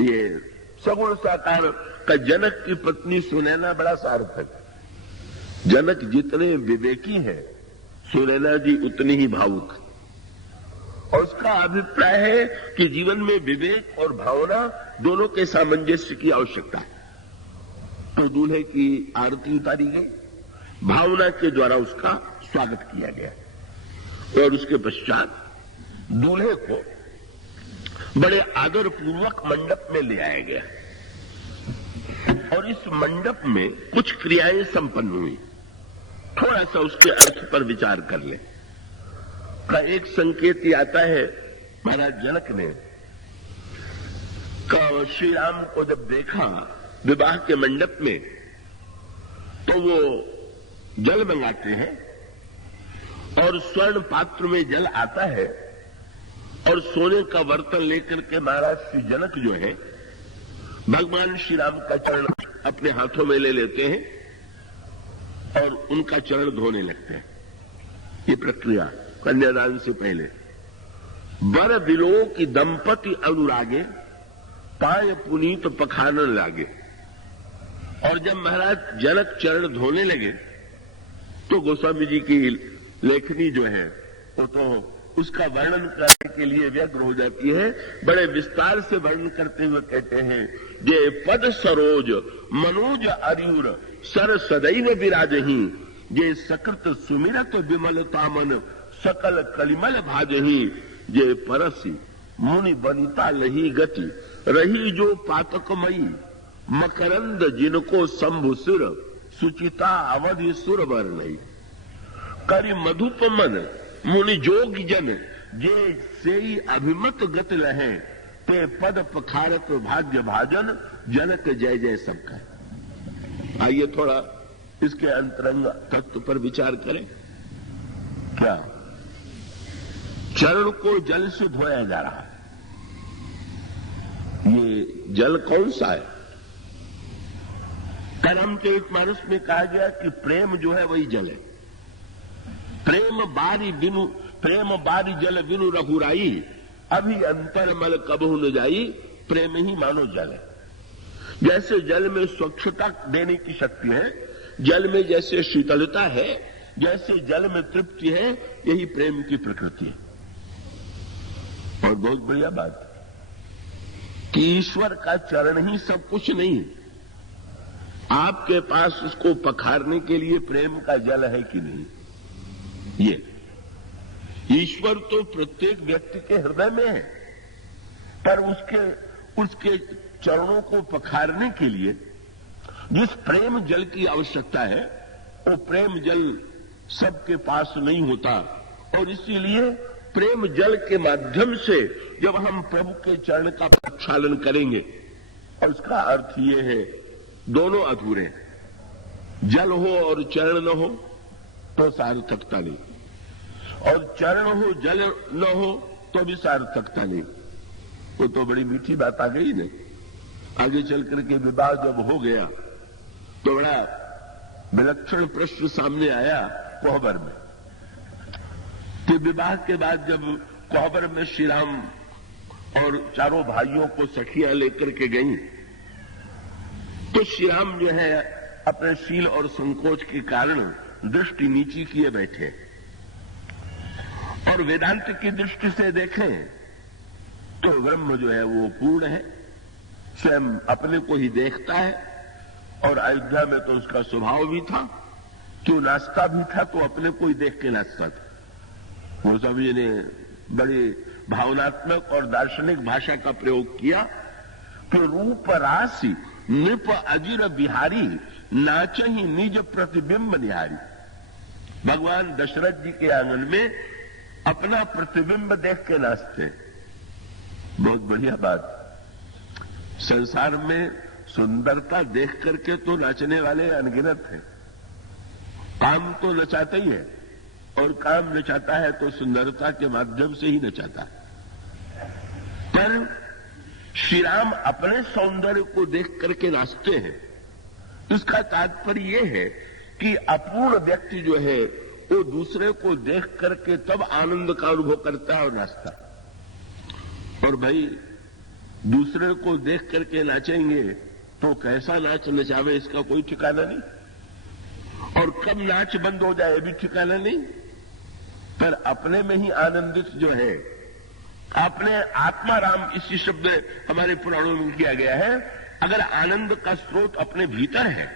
ये सगुण साकार का जनक की पत्नी सुनैना बड़ा सार्थक। जनक जितने विवेकी हैं, सुनैना जी उतनी ही भावुक। और उसका अभिप्राय है कि जीवन में विवेक और भावना दोनों के सामंजस्य की आवश्यकता है। तो दूल्हे की आरती उतारी गई, भावना के द्वारा उसका स्वागत किया गया, और उसके पश्चात दूल्हे को बड़े आदर पूर्वक मंडप में ले आया गया, और इस मंडप में कुछ क्रियाएं संपन्न हुई। थोड़ा सा उसके अर्थ पर विचार कर ले। का एक संकेत आता है, महाराज जनक ने श्री राम को जब देखा विवाह के मंडप में, तो वो जल मंगाते हैं, और स्वर्ण पात्र में जल आता है, और सोने का बर्तन लेकर के महाराज श्री जनक जो है भगवान श्री राम का चरण अपने हाथों में ले लेते हैं और उनका चरण धोने लगते हैं। ये प्रक्रिया कन्यादान से पहले। वर बिलो की दंपति अनुरागे, पाय पुनीत पखानन लागे। और जब महाराज जनक चरण धोने लगे तो गोस्वामी जी की लेखनी जो है वो तो उसका वर्णन करने के लिए व्यग्र हो जाती है। बड़े विस्तार से वर्णन करते हुए कहते हैं, जे पद सरोज मनोज अरियुर सर सदैव विराजही, जे सकृत सुमिरत विमलता मन सकल कलिमल भाजही, जे परसी मुनि बनिता लही गति, रही जो पातकमयी मकरंद जिनको शंभु सिर, सुचिता अवधि सुर वर्णई, करि मधुप मन मुनि जोग जन, जे सेई अभिमत गत लहे, ते पद पखारत भाग्य भाजन, जनक जय जय सब कहे। आइए थोड़ा इसके अंतरंग तत्व पर विचार करें। क्या चरण को जल से धोया जा रहा है? ये जल कौन सा है? रामचरितमानस में कहा गया कि प्रेम जो है वही जल है। प्रेम बारी जल बिनु रघुराई, अभी अंतर मल कबहु न जाई, प्रेम ही मानो जल है। जैसे जल में स्वच्छता देने की शक्ति है, जल में जैसे शीतलता है, जैसे जल में तृप्ति है, यही प्रेम की प्रकृति है। और बहुत बढ़िया बात है कि ईश्वर का चरण ही सब कुछ नहीं है। आपके पास उसको पखारने के लिए प्रेम का जल है कि नहीं? ये ईश्वर तो प्रत्येक व्यक्ति के हृदय में है, पर उसके चरणों को पखारने के लिए जिस प्रेम जल की आवश्यकता है, वो प्रेम जल सबके पास नहीं होता। और इसीलिए प्रेम जल के माध्यम से जब हम प्रभु के चरण का प्रक्षालन करेंगे, और उसका अर्थ ये है दोनों अधूरे, जल हो और चरण न हो तो सार्थकता नहीं, और चरण हो जल न हो तो भी सार्थकता नहीं। तो बड़ी मीठी बात आ गई ना। आगे चल करके विवाह जब हो गया तो बड़ा विलक्षण प्रश्न सामने आया कोहबर में कि विवाह के बाद जब कोहबर में श्री राम और चारों भाइयों को सखियां लेकर के गईं, तो श्री राम जो है अपने शील और संकोच के कारण दृष्टि नीची किए बैठे, और वेदांत की दृष्टि से देखें तो ब्रह्म जो है वो पूर्ण है, स्वयं अपने को ही देखता है। और अयोध्या में तो उसका स्वभाव भी था, क्यों नाचता भी था तो अपने को ही देख के नाचता था। वो सभी ने बड़ी भावनात्मक और दार्शनिक भाषा का प्रयोग किया कि रूप राशि नृप अजिर बिहारी, नाचहि निज प्रतिबिंब निहारी। भगवान दशरथ जी के आंगन में अपना प्रतिबिंब देख के नाचते। बहुत बढ़िया बात। संसार में सुंदरता देख करके तो नाचने वाले अनगिनत हैं। काम तो नचाता ही है, और काम नचाता है तो सुंदरता के माध्यम से ही नचाता है। पर श्री राम अपने सौंदर्य को देख करके नाचते हैं। इसका तात्पर्य यह है कि अपूर्ण व्यक्ति जो है वो दूसरे को देख करके तब आनंद का अनुभव करता है और नाचता है। और भाई दूसरे को देख करके नाचेंगे तो कैसा नाच नचावे इसका कोई ठिकाना नहीं, और कब नाच बंद हो जाए भी ठिकाना नहीं। पर अपने में ही आनंदित जो है, अपने आत्मा राम इसी शब्द हमारे पुराणों में किया गया है। अगर आनंद का स्रोत अपने भीतर है,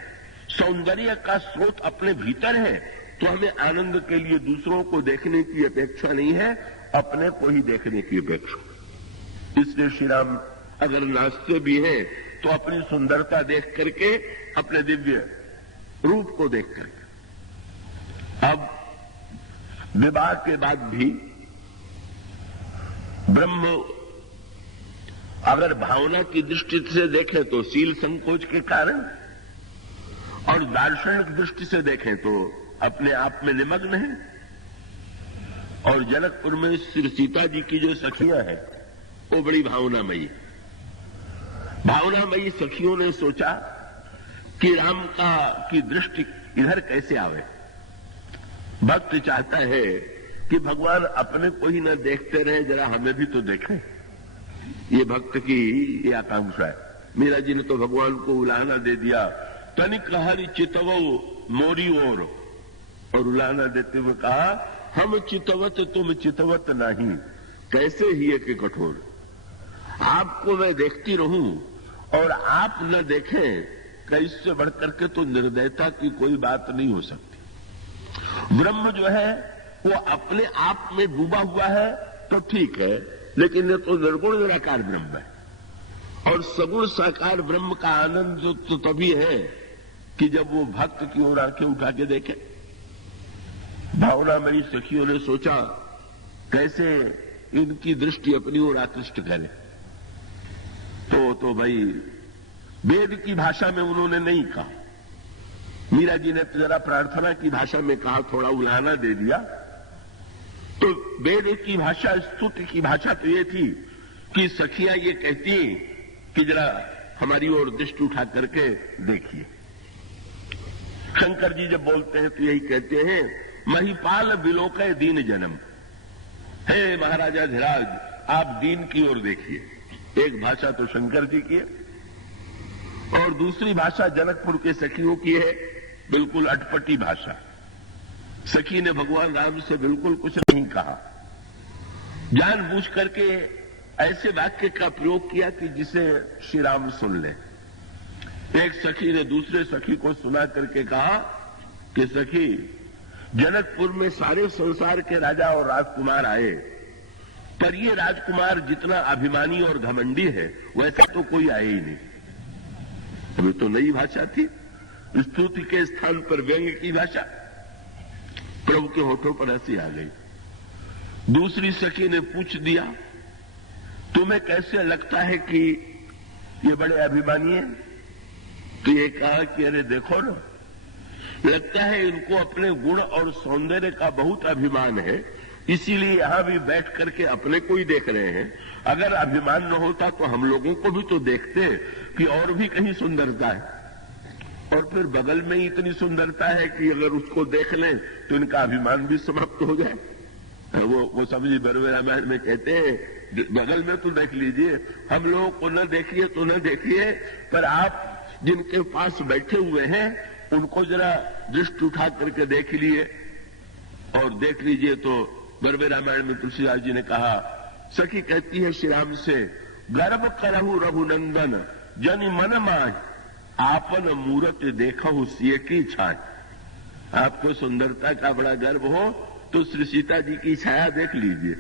सौंदर्य का स्रोत अपने भीतर है, तो हमें आनंद के लिए दूसरों को देखने की अपेक्षा नहीं है, अपने को ही देखने की अपेक्षा। इसलिए श्री राम अगर नाचते भी हैं तो अपनी सुंदरता देख करके, अपने दिव्य रूप को देख करके। अब विवाह के बाद भी ब्रह्म अगर भावना की दृष्टि से देखें तो शील संकोच के कारण, और दार्शनिक दृष्टि से देखें तो अपने आप में निमग्न है। और जनकपुर में श्री सीता जी की जो सखियां हैं वो बड़ी भावनामयी। भावनामयी सखियों ने सोचा कि राम की दृष्टि इधर कैसे आवे। भक्त चाहता है कि भगवान अपने को ही न देखते रहे, जरा हमें भी तो देखें। ये भक्त की ये आकांक्षा है। मीरा जी ने तो भगवान को उलाहना दे दिया, तनिक हरि चितवो मोरी ओर, और उलाहना देते हुए कहा, हम चितवत तुम चितवत नहीं, कैसे ही के कठोर। आपको मैं देखती रहूं और आप न देखें, कैसे बढ़कर के तो निर्दयता की कोई बात नहीं हो सकती। ब्रह्म जो है वो अपने आप में डूबा हुआ है तो ठीक है, लेकिन ये तो निर्गुण निराकार ब्रह्म है। और सगुण साकार ब्रह्म का आनंद तो तभी है कि जब वो भक्त की ओर आंखें उठा के देखे। भावना मेरी सखियों ने सोचा कैसे इनकी दृष्टि अपनी ओर आकृष्ट करे। तो भाई वेद की भाषा में उन्होंने नहीं कहा। मीरा जी ने तो जरा प्रार्थना की भाषा में कहा, थोड़ा उलाहना दे दिया। तो वेद की भाषा, स्तुति की भाषा तो ये थी कि सखियां ये कहती कि जरा हमारी ओर दृष्टि उठा करके देखिए। शंकर जी जब बोलते हैं तो यही कहते हैं, महिपाल विलोकय दीन जन्म। हे महाराजा धीराज, आप दीन की ओर देखिए। एक भाषा तो शंकर जी की है और दूसरी भाषा जनकपुर के सखियों की है, बिल्कुल अटपटी भाषा। सखी ने भगवान राम से बिल्कुल कुछ नहीं कहा, जानबूझ करके ऐसे वाक्य का प्रयोग किया कि जिसे श्री राम सुन ले। एक सखी ने दूसरे सखी को सुना करके कहा कि सखी, जनकपुर में सारे संसार के राजा और राजकुमार आए, पर ये राजकुमार जितना अभिमानी और घमंडी है वैसा तो कोई आया ही नहीं। अभी तो नई भाषा थी, स्तुति के स्थान पर व्यंग्य की भाषा। प्रभु के होठों पर हंसी आ गई। दूसरी सखी ने पूछ दिया, तुम्हें कैसे लगता है कि ये बड़े अभिमानी हैं? तो ये कहा कि अरे देखो ना, लगता है इनको अपने गुण और सौंदर्य का बहुत अभिमान है, इसीलिए यहां भी बैठ करके अपने को ही देख रहे हैं। अगर अभिमान न होता तो हम लोगों को भी तो देखते कि और भी कहीं सुंदरता है, और फिर बगल में ही इतनी सुंदरता है कि अगर उसको देख लें तो इनका अभिमान भी समाप्त हो जाए। वो समझी बरवे रामायण में कहते हैं, बगल में तो देख लीजिए, हम लोगों को न देखिए तो न देखिए, पर आप जिनके पास बैठे हुए हैं उनको जरा दृष्टि उठा करके देख लिए और देख लीजिए। तो बरवे रामायण में तुलसीदास जी ने कहा, सखी कहती है श्री राम से, गर्भ करहु रघुनंदन जनि मन माय, आपन मूरत देखहु सिय की छाय। आपको सुंदरता का बड़ा गर्व हो तो श्री सीता जी की छाया देख लीजिए।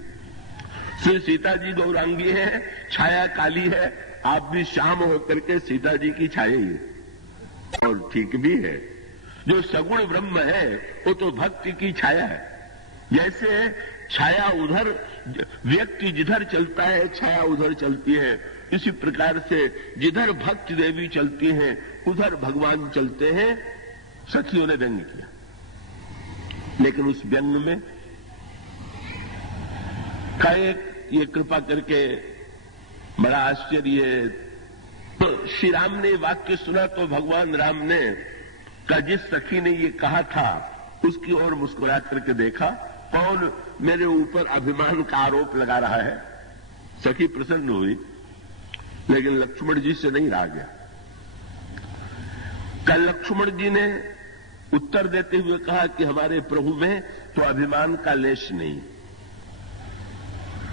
श्री सीता जी गौरांगी है, छाया काली है, आप भी शाम होकर के सीता जी की छाया ही है। और ठीक भी है, जो सगुण ब्रह्म है वो तो भक्ति की छाया है। जैसे छाया उधर, व्यक्ति जिधर चलता है छाया उधर चलती है, इसी प्रकार से जिधर भक्ति देवी चलती हैं उधर भगवान चलते हैं। सखियों ने व्यंग किया, लेकिन उस व्यंग में का एक ये कृपा करके बड़ा आश्चर्य। तो श्री राम ने वाक्य सुना तो भगवान राम ने का जिस सखी ने ये कहा था उसकी ओर मुस्कुरा करके देखा, कौन मेरे ऊपर अभिमान का आरोप लगा रहा है। सखी प्रसन्न हुई, लेकिन लक्ष्मण जी से नहीं रहा गया। कल लक्ष्मण जी ने उत्तर देते हुए कहा कि हमारे प्रभु में तो अभिमान का लेश नहीं,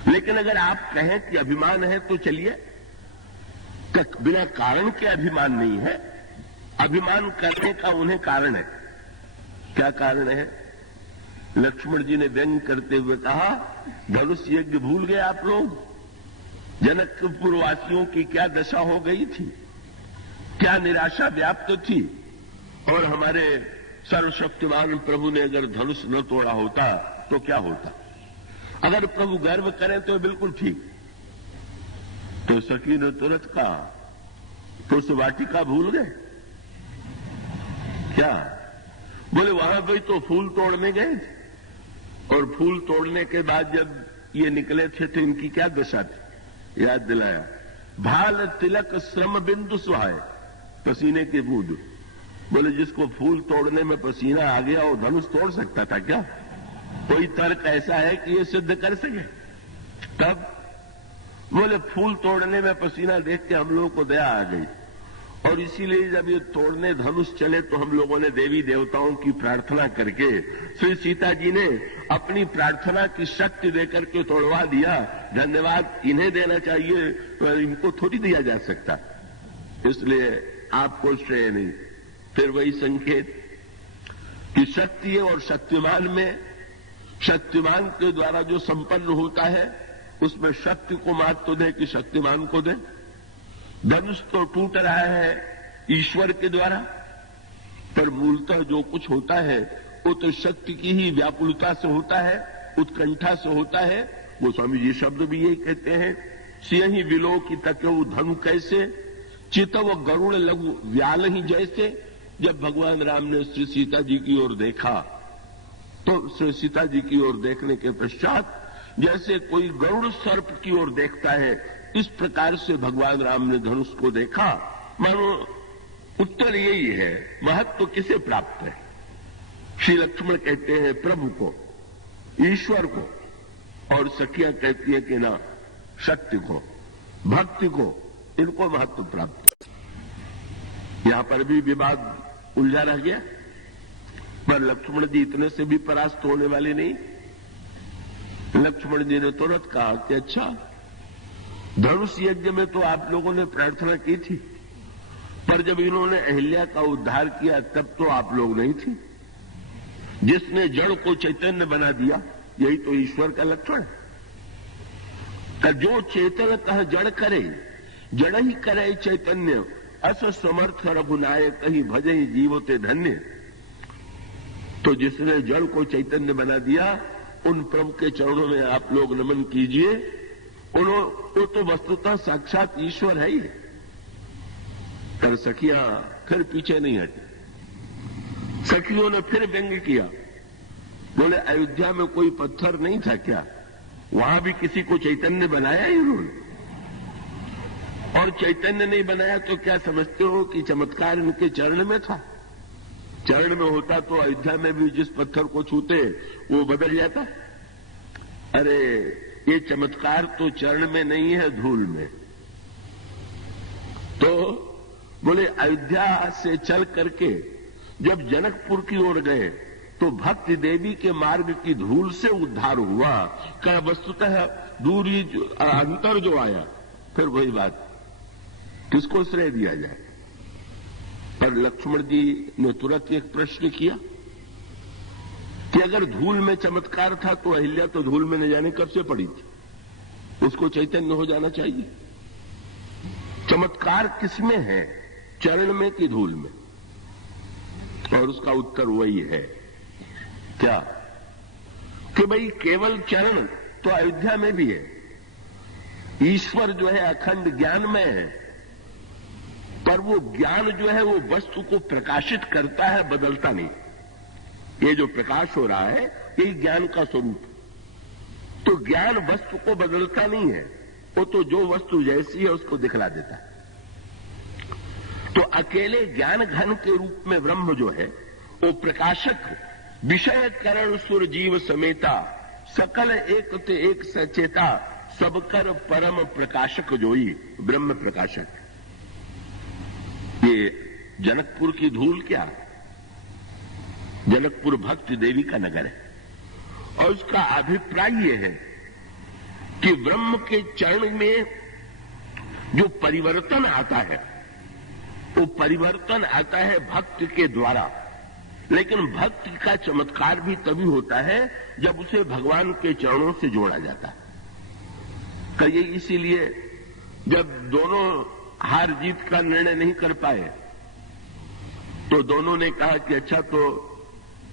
लेकिन अगर आप कहें कि अभिमान है तो चलिए, बिना कारण के अभिमान नहीं है, अभिमान करने का उन्हें कारण है। क्या कारण है? लक्ष्मण जी ने व्यंग करते हुए कहा, धनुष यज्ञ भूल गए आप लोग? जनकपुर वासियों की क्या दशा हो गई थी, क्या निराशा व्याप्त थी, और हमारे सर्वशक्तिमान प्रभु ने अगर धनुष न तोड़ा होता तो क्या होता? अगर प्रभु गर्व करें तो बिल्कुल ठीक। तो सखी ने तुरंत कहा, तो उस वाटिका भूल गए क्या? बोले वहां भी तो फूल तोड़ने गए थे, और फूल तोड़ने के बाद जब ये निकले थे तो इनकी क्या दशा थी? याद दिलाया, भाल तिलक श्रम बिंदु सुहाए, पसीने के बूंद। बोले जिसको फूल तोड़ने में पसीना आ गया वो धनुष तोड़ सकता था क्या? कोई तर्क ऐसा है कि ये सिद्ध कर सके? तब बोले फूल तोड़ने में पसीना देख के हम लोगों को दया आ गई, और इसीलिए जब ये तोड़ने धनुष चले तो हम लोगों ने देवी देवताओं की प्रार्थना करके श्री सीता जी ने अपनी प्रार्थना की शक्ति देकर के तोड़वा दिया। धन्यवाद इन्हें देना चाहिए, तो इनको थोड़ी दिया जा सकता, इसलिए आपको श्रेय नहीं। फिर वही संकेत कि शक्ति और शक्तिमान में, शक्तिमान के द्वारा जो संपन्न होता है उसमें शक्ति को मात तो दे कि शक्तिमान को दे। धनुष तो टूट रहा है ईश्वर के द्वारा, पर मूलतः जो कुछ होता है वो तो शक्ति की ही व्याकुलता से होता है, उत्कंठा से होता है। वो स्वामी जी शब्द भी यही कहते हैं, सिंहि विलो की तकऊ धनु कैसे, चितव गरुड़ लघु व्याल ही जैसे। जब भगवान राम ने श्री सीता जी की ओर देखा तो श्री सीता जी की ओर देखने के पश्चात जैसे कोई गरुड़ सर्प की ओर देखता है, इस प्रकार से भगवान राम ने धनुष को देखा। मानो उत्तर यही है, महत्व किसे प्राप्त है? श्री लक्ष्मण कहते हैं प्रभु को, ईश्वर को, और सखियां कहती है कि ना, शक्ति को, भक्ति को, इनको महत्व प्राप्त। यहां पर भी विवाद उलझा रह गया, पर लक्ष्मण जी इतने से भी परास्त होने वाले नहीं। लक्ष्मण जी ने तुरंत कहा कि अच्छा, धनुष यज्ञ में तो आप लोगों ने प्रार्थना की थी, पर जब इन्होंने अहिल्या का उद्धार किया तब तो आप लोग नहीं थे। जिसने जड़ को चैतन्य बना दिया, यही तो ईश्वर का लक्षण है। जो चेतनतः जड़ करे, जड़ ही करे चैतन्य, अस समर्थ रघुनायक कहीं भजे ही जीवोते धन्य। तो जिसने जड़ को चैतन्य बना दिया, उन प्रभु के चरणों में आप लोग नमन कीजिए। वो तो वस्तुतः साक्षात ईश्वर है ही। पर सखियां फिर पीछे नहीं हटी। सखियों ने फिर व्यंग किया, बोले अयोध्या में कोई पत्थर नहीं था क्या? वहां भी किसी को चैतन्य बनाया ही उन्होंने। और चैतन्य नहीं बनाया तो क्या समझते हो कि चमत्कार इनके चरण में था? चरण में होता तो अयोध्या में भी जिस पत्थर को छूते वो बदल जाता। अरे ये चमत्कार तो चरण में नहीं है, धूल में। तो बोले अयोध्या से चल करके जब जनकपुर की ओर गए तो भक्ति देवी के मार्ग की धूल से उद्धार हुआ। क्या वस्तुतः दूरी अंतर जो आया, फिर वही बात, किसको श्रेय दिया जाए? पर लक्ष्मण जी ने तुरंत एक प्रश्न किया कि अगर धूल में चमत्कार था तो अहिल्या तो धूल में न जाने कब से पड़ी थी, उसको चैतन्य हो जाना चाहिए। चमत्कार किसमें है, चरण में कि धूल में? और उसका उत्तर वही है, क्या कि भाई केवल चरण तो अयोध्या में भी है। ईश्वर जो है अखंड ज्ञान में है, पर वो ज्ञान जो है वो वस्तु को प्रकाशित करता है, बदलता नहीं। ये जो प्रकाश हो रहा है यही ज्ञान का स्वरूप। तो ज्ञान वस्तु को बदलता नहीं है, वो तो जो वस्तु जैसी है उसको दिखला देता है। तो अकेले ज्ञान घन के रूप में ब्रह्म जो है वो प्रकाशक, विषय करण सुर जीव समेता, सकल एक ते एक सचेता, सबकर परम प्रकाशक जोई, ब्रह्म प्रकाशक। ये जनकपुर की धूल क्या है? जनकपुर भक्ति देवी का नगर है, और उसका अभिप्राय यह है कि ब्रह्म के चरण में जो परिवर्तन आता है, वो परिवर्तन आता है भक्ति के द्वारा। लेकिन भक्ति का चमत्कार भी तभी होता है जब उसे भगवान के चरणों से जोड़ा जाता है। कहिए इसीलिए जब दोनों हार जीत का निर्णय नहीं कर पाए तो दोनों ने कहा कि अच्छा तो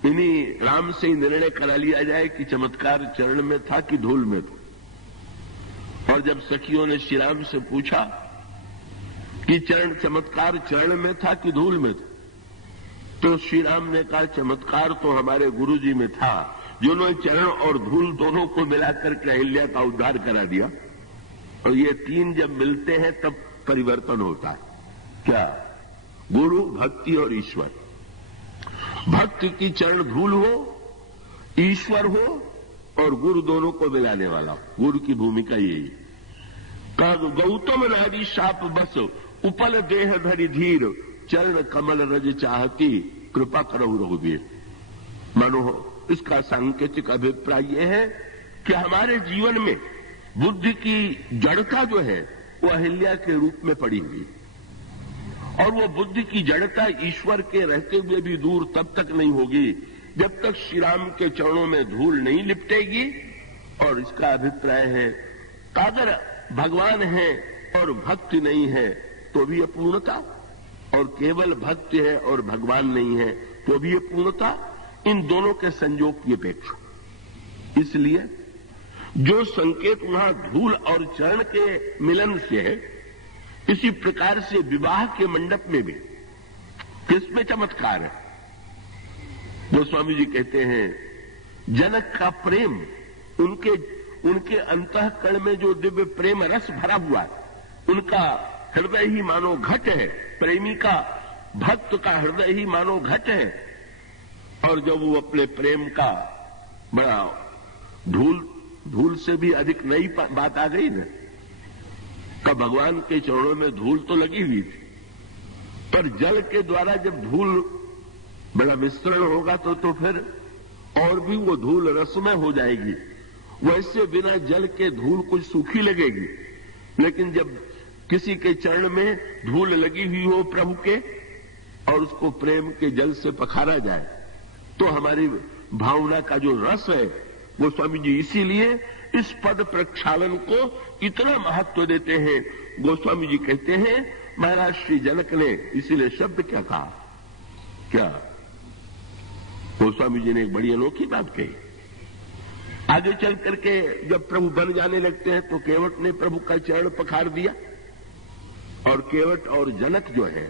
इन्हीं राम से ही निर्णय करा लिया जाए कि चमत्कार चरण में था कि धूल में था। और जब सखियों ने श्री राम से पूछा कि चमत्कार चरण में था कि धूल में था, तो श्री राम ने कहा चमत्कार तो हमारे गुरुजी में था, जिन्होंने चरण और धूल दोनों को मिलाकर के अहिल्या का उद्धार करा दिया। और ये तीन जब मिलते हैं तब परिवर्तन होता है। क्या? गुरु, भक्ति और ईश्वर। भक्ति की चरण धूल हो, ईश्वर हो, और गुरु दोनों को मिलाने वाला। गुरु की भूमिका यही। गौतम नारी शाप बस, उपल देह धरि धीर, चरण कमल रज चाहती, कृपा करो रघुवीर। मानो इसका सांकेतिक अभिप्राय यह है कि हमारे जीवन में बुद्धि की जड़ता जो है वो अहिल्या के रूप में पड़ी हुई, और वो बुद्धि की जड़ता ईश्वर के रहते हुए भी दूर तब तक नहीं होगी जब तक श्री राम के चरणों में धूल नहीं लिपटेगी। और इसका अभिप्राय है अगर भगवान है और भक्ति नहीं है तो भी अपूर्णता, और केवल भक्ति है और भगवान नहीं है तो भी अपूर्णता। इन दोनों के संयोग की अपेक्षा। इसलिए जो संकेत वहां धूल और चरण के मिलन से है, इसी प्रकार से विवाह के मंडप में भी किसमें चमत्कार है। गोस्वामी जी कहते हैं जनक का प्रेम, उनके अंतःकरण में जो दिव्य प्रेम रस भरा हुआ, उनका हृदय ही मानो घट है, प्रेमी का भक्त का हृदय ही मानो घट है। और जब वो अपने प्रेम का बड़ा धूल से भी अधिक नई बात आ गई ना, का भगवान के चरणों में धूल तो लगी हुई थी, पर जल के द्वारा जब धूल बड़ा मिश्रण होगा तो फिर और भी वो धूल रसमय हो जाएगी। वैसे बिना जल के धूल कुछ सूखी लगेगी, लेकिन जब किसी के चरण में धूल लगी हुई हो प्रभु के और उसको प्रेम के जल से पखारा जाए, तो हमारी भावना का जो रस है वो स्वामी जी इसीलिए इस पद प्रक्षालन को इतना महत्व देते हैं। गोस्वामी जी कहते हैं महाराज श्री जनक ने इसीलिए शब्द क्या कहा, क्या गोस्वामी जी ने एक बड़ी अनोखी बात कही। आगे चल करके जब प्रभु बन जाने लगते हैं तो केवट ने प्रभु का चरण पखार दिया, और केवट और जनक जो है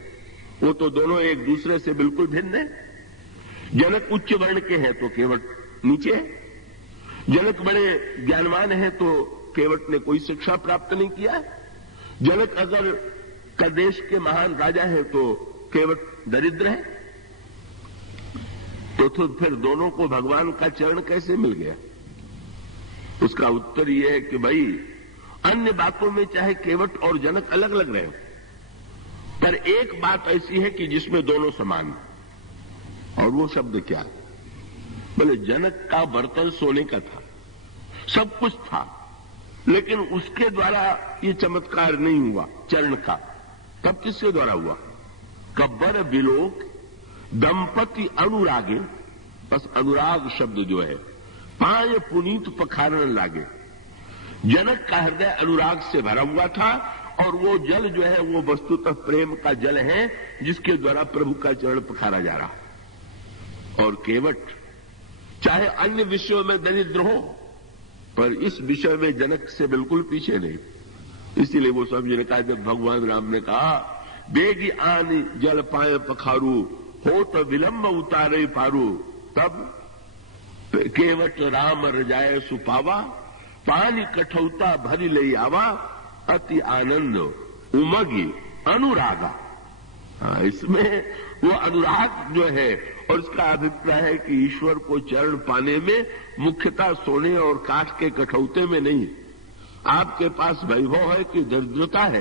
वो तो दोनों एक दूसरे से बिल्कुल भिन्न है। जनक उच्च वर्ण के हैं तो केवट नीचे है, जनक बड़े ज्ञानवान है तो केवट ने कोई शिक्षा प्राप्त नहीं किया, जनक अगर का देश के महान राजा है तो केवट दरिद्र है, तो फिर दोनों को भगवान का चरण कैसे मिल गया। उसका उत्तर यह है कि भाई अन्य बातों में चाहे केवट और जनक अलग अलग रहे, पर एक बात ऐसी है कि जिसमें दोनों समान हैं, और वो शब्द क्या है, बोले जनक का बर्तन सोने का था, सब कुछ था, लेकिन उसके द्वारा ये चमत्कार नहीं हुआ चरण का। तब किसके द्वारा हुआ, कब्बर बिलोक दंपति अनुरागे, बस अनुराग शब्द जो है, पाय पुनीत पखारन लागे। जनक का हृदय अनुराग से भरा हुआ था, और वो जल जो है वो वस्तुतः प्रेम का जल है जिसके द्वारा प्रभु का चरण पखारा जा रहा। और केवट चाहे अन्य विषयों में दरिद्र हो, पर इस विषय में जनक से बिल्कुल पीछे नहीं। इसीलिए वो स्वामी जी ने कहा, जब भगवान राम ने कहा बेगी आन जल पाए पखारू हो तो विलंब उतारे पारू, तब केवट राम रजाए सुपावा पानी कठौता भरी ले आवा अति आनंद उमगी अनुरागा। इसमें वो अनुराग जो है, और इसका अभिप्राय है कि ईश्वर को चरण पाने में मुख्यतः सोने और काठ के कठौते में नहीं, आपके पास वैभव है कि दरिद्रता है,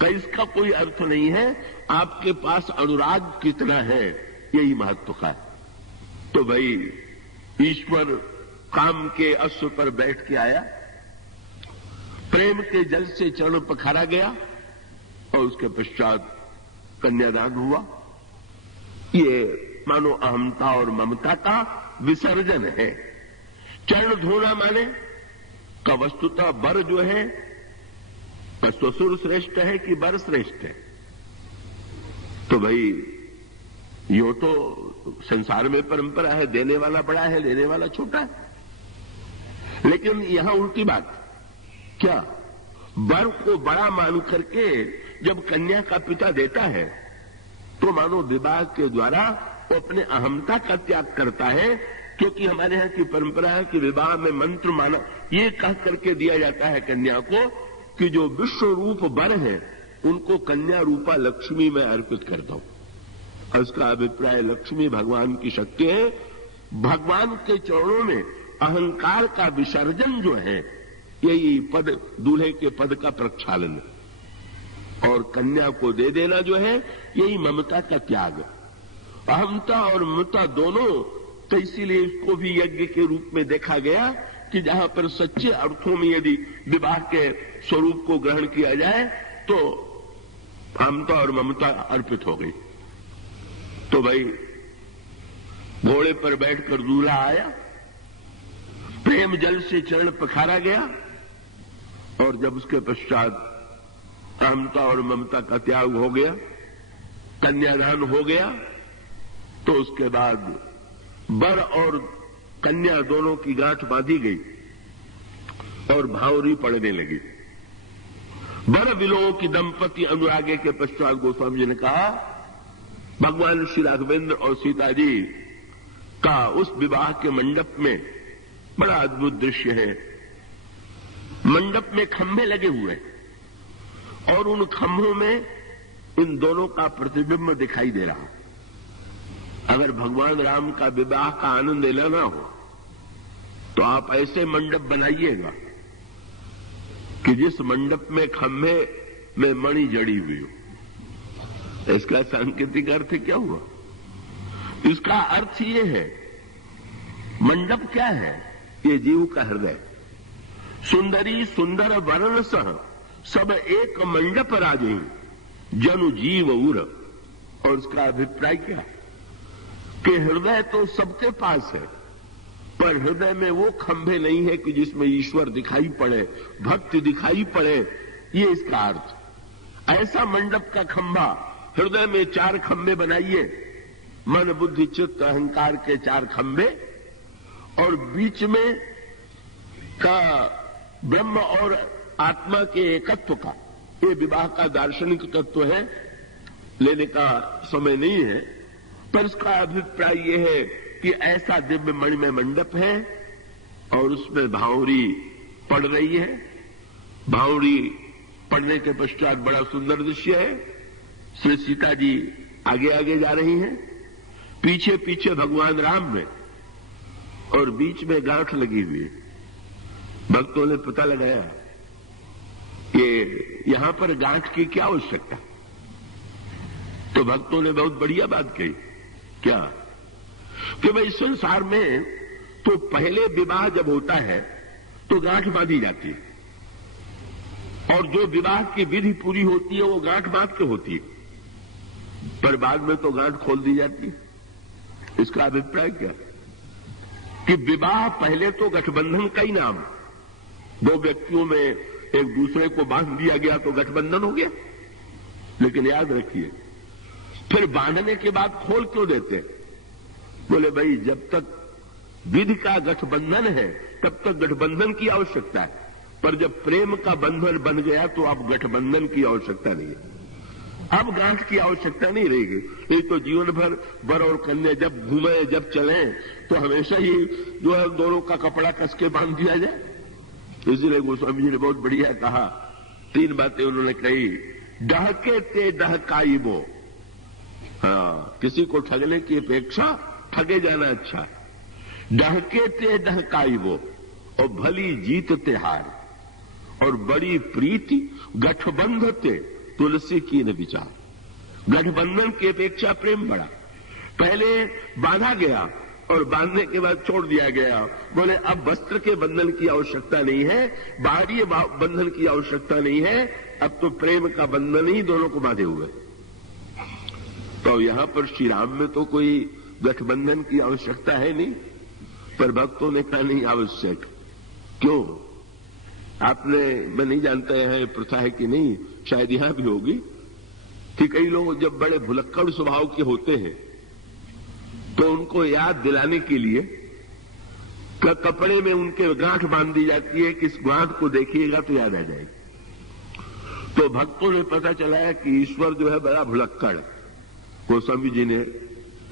का इसका कोई अर्थ नहीं है, आपके पास अनुराग कितना है यही महत्व का है। तो भाई ईश्वर काम के अश्व पर बैठ के आया, प्रेम के जल से चरण पखारा गया, और उसके पश्चात कन्यादान हुआ। ये मानो अहमता और ममता का विसर्जन है। चरण धोना माने का वस्तुतः वर जो है ससुर श्रेष्ठ है कि वर श्रेष्ठ है। तो भाई यो तो संसार में परंपरा है, देने वाला बड़ा है, लेने वाला छोटा है। लेकिन यहां उल्टी बात, क्या वर को बड़ा मान करके जब कन्या का पिता देता है तो मानो विवाह के द्वारा वो अपने अहमता का त्याग करता है, क्योंकि हमारे यहां की परंपरा है कि विवाह में मंत्र माना ये कह करके दिया जाता है कन्या को कि जो विश्व रूप वर है उनको कन्या रूपा लक्ष्मी में अर्पित कर दो। उसका अभिप्राय लक्ष्मी भगवान की शक्ति है, भगवान के चरणों में अहंकार का विसर्जन जो है यही पद, दूल्हे के पद का प्रक्षालन, और कन्या को दे देना जो है यही ममता का त्याग। अहमता और ममता दोनों, तो इसीलिए इसको भी यज्ञ के रूप में देखा गया कि जहां पर सच्चे अर्थों में यदि विवाह के स्वरूप को ग्रहण किया जाए तो अहमता और ममता अर्पित हो गई। तो भाई घोड़े पर बैठकर दूल्हा आया, प्रेम जल से चरण पखारा गया, और जब उसके पश्चात अहमता और ममता का त्याग हो गया, कन्यादान हो गया, तो उसके बाद वर और कन्या दोनों की गांठ बांधी गई। और भावरी पड़ने लगी। बर विलोक की दंपति अनुरागे के पश्चात गोस्वामी जी ने कहा, भगवान श्री राघवेंद्र और सीता जी का उस विवाह के मंडप में बड़ा अद्भुत दृश्य है। मंडप में खंभे लगे हुए और उन खंभों में इन दोनों का प्रतिबिंब दिखाई दे रहा। अगर भगवान राम का विवाह का आनंद लेना हो तो आप ऐसे मंडप बनाइएगा कि जिस मंडप में खंभे में मणि जड़ी हुई हो। इसका सांकेतिक अर्थ क्या हुआ? इसका अर्थ ये है, मंडप क्या है? ये जीव का हृदय। सुंदरी सुंदर वर्ण सह सब एक मंडप राजे जनु जीव उर। और उसका अभिप्राय क्या कि हृदय तो सबके पास है, पर हृदय में वो खंभे नहीं है कि जिसमें ईश्वर दिखाई पड़े, भक्ति दिखाई पड़े। ये इसका अर्थ। ऐसा मंडप का खंभा, हृदय में 4 खंभे बनाइए, मन बुद्धि चित्त अहंकार के 4 खंभे, और बीच में का ब्रह्म और आत्मा के एकत्व का, ये विवाह का दार्शनिक तत्व है, लेने का समय नहीं है, पर इसका अभिप्राय यह है कि ऐसा दिव्य मणिमय मंडप है और उसमें भावरी पड़ रही है। भावरी पड़ने के पश्चात बड़ा सुंदर दृश्य है। श्री सीता जी आगे आगे जा रही हैं, पीछे पीछे भगवान राम में, और बीच में गांठ लगी हुई है। भक्तों ने पता लगाया कि यहां पर गांठ की क्या आवश्यकता। तो भक्तों ने बहुत बढ़िया बात कही, क्या कि भाई संसार में तो पहले विवाह जब होता है तो गांठ बांधी जाती है, और जो विवाह की विधि पूरी होती है वो गांठ बांध के होती है, पर बाद में तो गांठ खोल दी जाती है। इसका अभिप्राय क्या कि विवाह पहले तो गठबंधन का ही नाम, 2 व्यक्तियों में एक दूसरे को बांध दिया गया तो गठबंधन हो गया। लेकिन याद रखिए, फिर बांधने के बाद खोल क्यों देते? बोले भाई जब तक विधि का गठबंधन है तब तक गठबंधन की आवश्यकता है, पर जब प्रेम का बंधन बन गया तो अब गठबंधन की आवश्यकता नहीं है। अब गांठ की आवश्यकता नहीं रहेगी। नहीं तो जीवन भर वर और कन्या जब घूमे जब चले तो हमेशा ही जो है दोनों का कपड़ा कस के बांध दिया जाए। इसलिए गोस्वामी जी ने बहुत बढ़िया कहा, 3 बातें उन्होंने कही। डहके ते डहकाई वो, हाँ, किसी को ठगने की अपेक्षा ठगे जाना अच्छा है। डहके ते डहकाई वो, और भली जीत ते हार, और बड़ी प्रीति गठबंध ते तुलसी की न विचार। गठबंधन की अपेक्षा प्रेम बड़ा। पहले बांधा गया और बांधने के बाद छोड़ दिया गया। बोले अब वस्त्र के बंधन की आवश्यकता नहीं है, बाहरी बंधन की आवश्यकता नहीं है, अब तो प्रेम का बंधन ही दोनों को बांधे हुए। तो यहां पर श्री राम में तो कोई गठबंधन की आवश्यकता है नहीं, पर भक्तों ने कहा नहीं आवश्यक। क्यों? आपने, मैं नहीं जानता है प्रथा है कि नहीं, शायद यहां भी होगी कि कई लोग जब बड़े भुलक्कड़ स्वभाव के होते हैं तो उनको याद दिलाने के लिए कपड़े में उनके गांठ बांध दी जाती है कि इस गांठ को देखिएगा तो याद आ जाएगी। तो भक्तों ने पता चलाया कि ईश्वर जो है बड़ा भुलक्कड़। गोस्वामी जी ने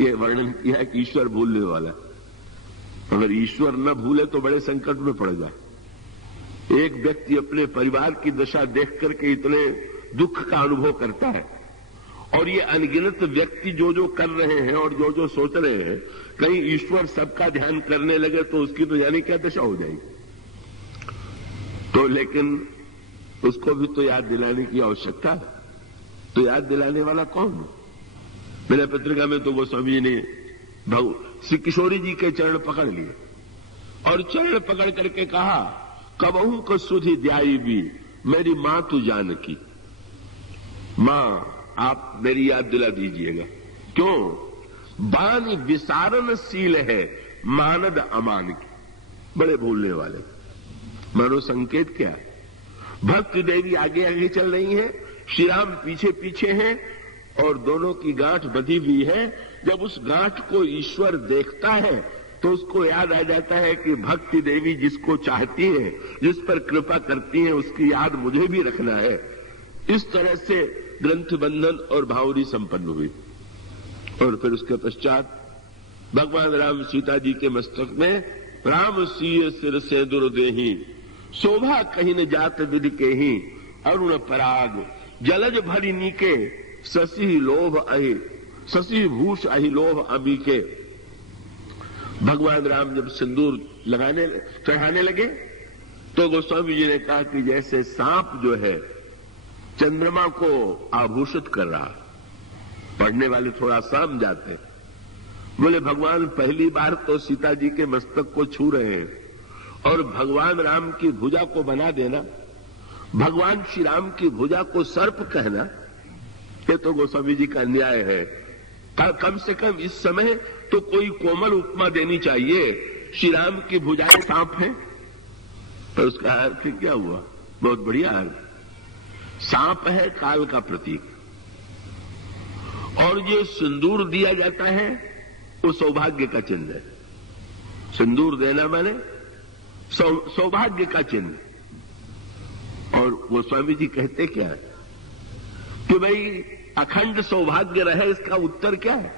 यह वर्णन किया है कि ईश्वर भूलने वाला है। अगर ईश्वर न भूले तो बड़े संकट में पड़ जाए। एक व्यक्ति अपने परिवार की दशा देख करके इतने दुख का अनुभव करता है, और ये अनगिनत व्यक्ति जो जो कर रहे हैं और जो जो सोच रहे हैं, कहीं ईश्वर सबका ध्यान करने लगे तो उसकी तो यानी क्या दशा हो जाएगी। तो लेकिन उसको भी तो याद दिलाने की आवश्यकता है। तो याद दिलाने वाला कौन है? मेरे पत्रिका में तो गोस्वामी जी ने श्री किशोरी जी के चरण पकड़ लिए और चरण पकड़ करके कहा, कबहू को सुधि द्याई भी मेरी मां तू जानकी। मां आप मेरी याद दिला दीजिएगा। क्यों? बानी विसारणशील है मानद अमान की। बड़े भूलने वाले। मानो संकेत क्या? भक्ति देवी आगे आगे चल रही है, श्री राम पीछे पीछे हैं, और दोनों की गांठ बंधी हुई है। जब उस गांठ को ईश्वर देखता है तो उसको याद आ जाता है कि भक्ति देवी जिसको चाहती है, जिस पर कृपा करती है, उसकी याद मुझे भी रखना है। इस तरह से ग्रंथ बंधन और भावरी संपन्न हुई। और फिर उसके पश्चात भगवान राम सीता जी के मस्तक में राम सीय सिर से दुर्देही शोभा कहीं न जात विधि के ही अरुण पराग जलज भरी नीके शशि लोभ अहि शशि भूष अहि लोभ अभी के। भगवान राम जब सिंदूर चढ़ाने लगे तो गोस्वामी जी ने कहा कि जैसे सांप जो है चंद्रमा को आभूषित कर रहा। पढ़ने वाले थोड़ा समझ जाते हैं। बोले भगवान पहली बार तो सीता जी के मस्तक को छू रहे हैं और भगवान राम की भुजा को बना देना, भगवान श्री राम की भुजा को सर्प कहना, ये तो गोस्वामी जी का न्याय है। कम से कम इस समय तो कोई कोमल उपमा देनी चाहिए। श्री राम की भुजाएं सांप है, पर उसका अर्थ क्या हुआ? बहुत बढ़िया अर्थ। सांप है काल का प्रतीक, और ये सिंदूर दिया जाता है वो सौभाग्य का चिन्ह है। सिंदूर देना माने सौभाग्य का चिन्ह। और गोस्वामी जी कहते क्या है कि भाई अखंड सौभाग्य रहे, इसका उत्तर क्या है?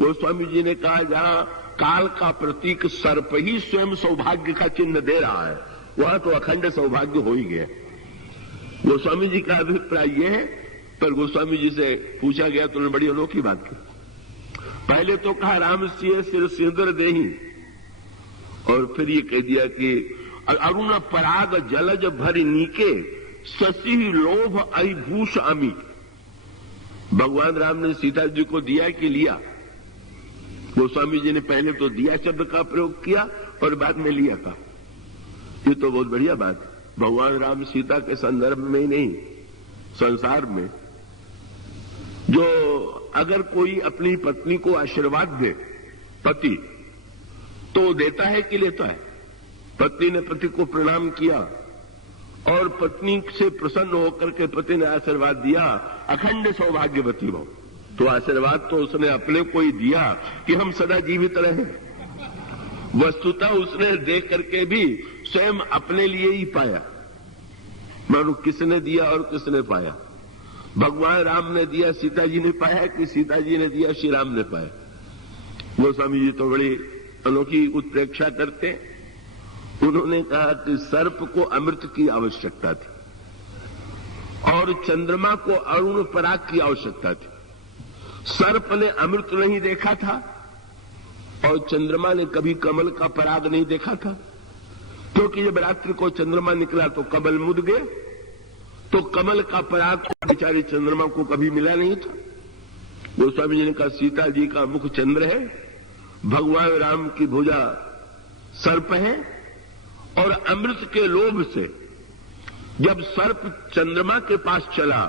गोस्वामी जी ने कहा जहां काल का प्रतीक सर्प ही स्वयं सौभाग्य का चिन्ह दे रहा है, वहां तो अखंड सौभाग्य हो ही गया। गोस्वामी जी का अभिप्राय यह है, पर गोस्वामी जी से पूछा गया तो उन्होंने बड़ी अनोखी बात की। पहले तो कहा राम सिंह सिर सिंदूर देही, और फिर ये कह दिया कि अरुण पराग जलज भरी नीके शशि लोभ अहिभूष अमी। भगवान राम ने सीता जी को दिया कि लिया? गोस्वामी जी ने पहले तो दिया शब्द का प्रयोग किया और बाद में लिया था। ये तो बहुत बढ़िया बात है। भगवान राम सीता के संदर्भ में ही नहीं, संसार में जो अगर कोई अपनी पत्नी को आशीर्वाद दे, पति, तो देता है कि लेता है? पत्नी ने पति को प्रणाम किया और पत्नी से प्रसन्न होकर के पति ने आशीर्वाद दिया, अखंड सौभाग्यवती हो, तो आशीर्वाद तो उसने अपने को ही दिया कि हम सदा जीवित रहे। वस्तुतः उसने दे करके भी स्वयं अपने लिए ही पाया। मानो किसने दिया और किसने पाया? भगवान राम ने दिया, सीता जी ने पाया, कि सीता जी ने दिया, श्री राम ने पाया? गोस्वामी जी तो बड़ी अनोखी उत्प्रेक्षा करते। उन्होंने कहा कि सर्प को अमृत की आवश्यकता थी और चंद्रमा को अरुण पराग की आवश्यकता थी। सर्प ने अमृत नहीं देखा था और चंद्रमा ने कभी कमल का पराग नहीं देखा था, क्योंकि जब रात्रि को चंद्रमा निकला तो कमल मुद गए, तो कमल का पराग बेचारे चंद्रमा को कभी मिला नहीं था। गोस्वामी जी ने कहा सीता जी का मुख चंद्र है, भगवान राम की भुजा सर्प है, और अमृत के लोभ से जब सर्प चंद्रमा के पास चला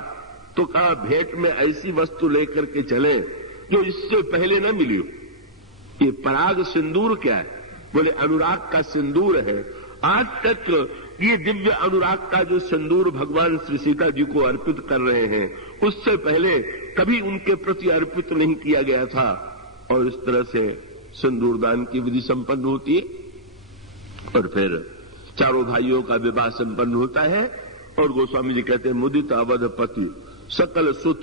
तो कहा भेंट में ऐसी वस्तु लेकर के चले जो इससे पहले न मिली हो। ये पराग सिंदूर क्या है? बोले अनुराग का सिंदूर है। आज तक ये दिव्य अनुराग का जो सिंदूर भगवान श्री सीता जी को अर्पित कर रहे हैं, उससे पहले कभी उनके प्रति अर्पित नहीं किया गया था। और इस तरह से सिंदूर दान की विधि संपन्न होती है और फिर चारों भाइयों का विवाह संपन्न होता है। और गोस्वामी जी कहते हैं मुदित अवध पति सकल सुत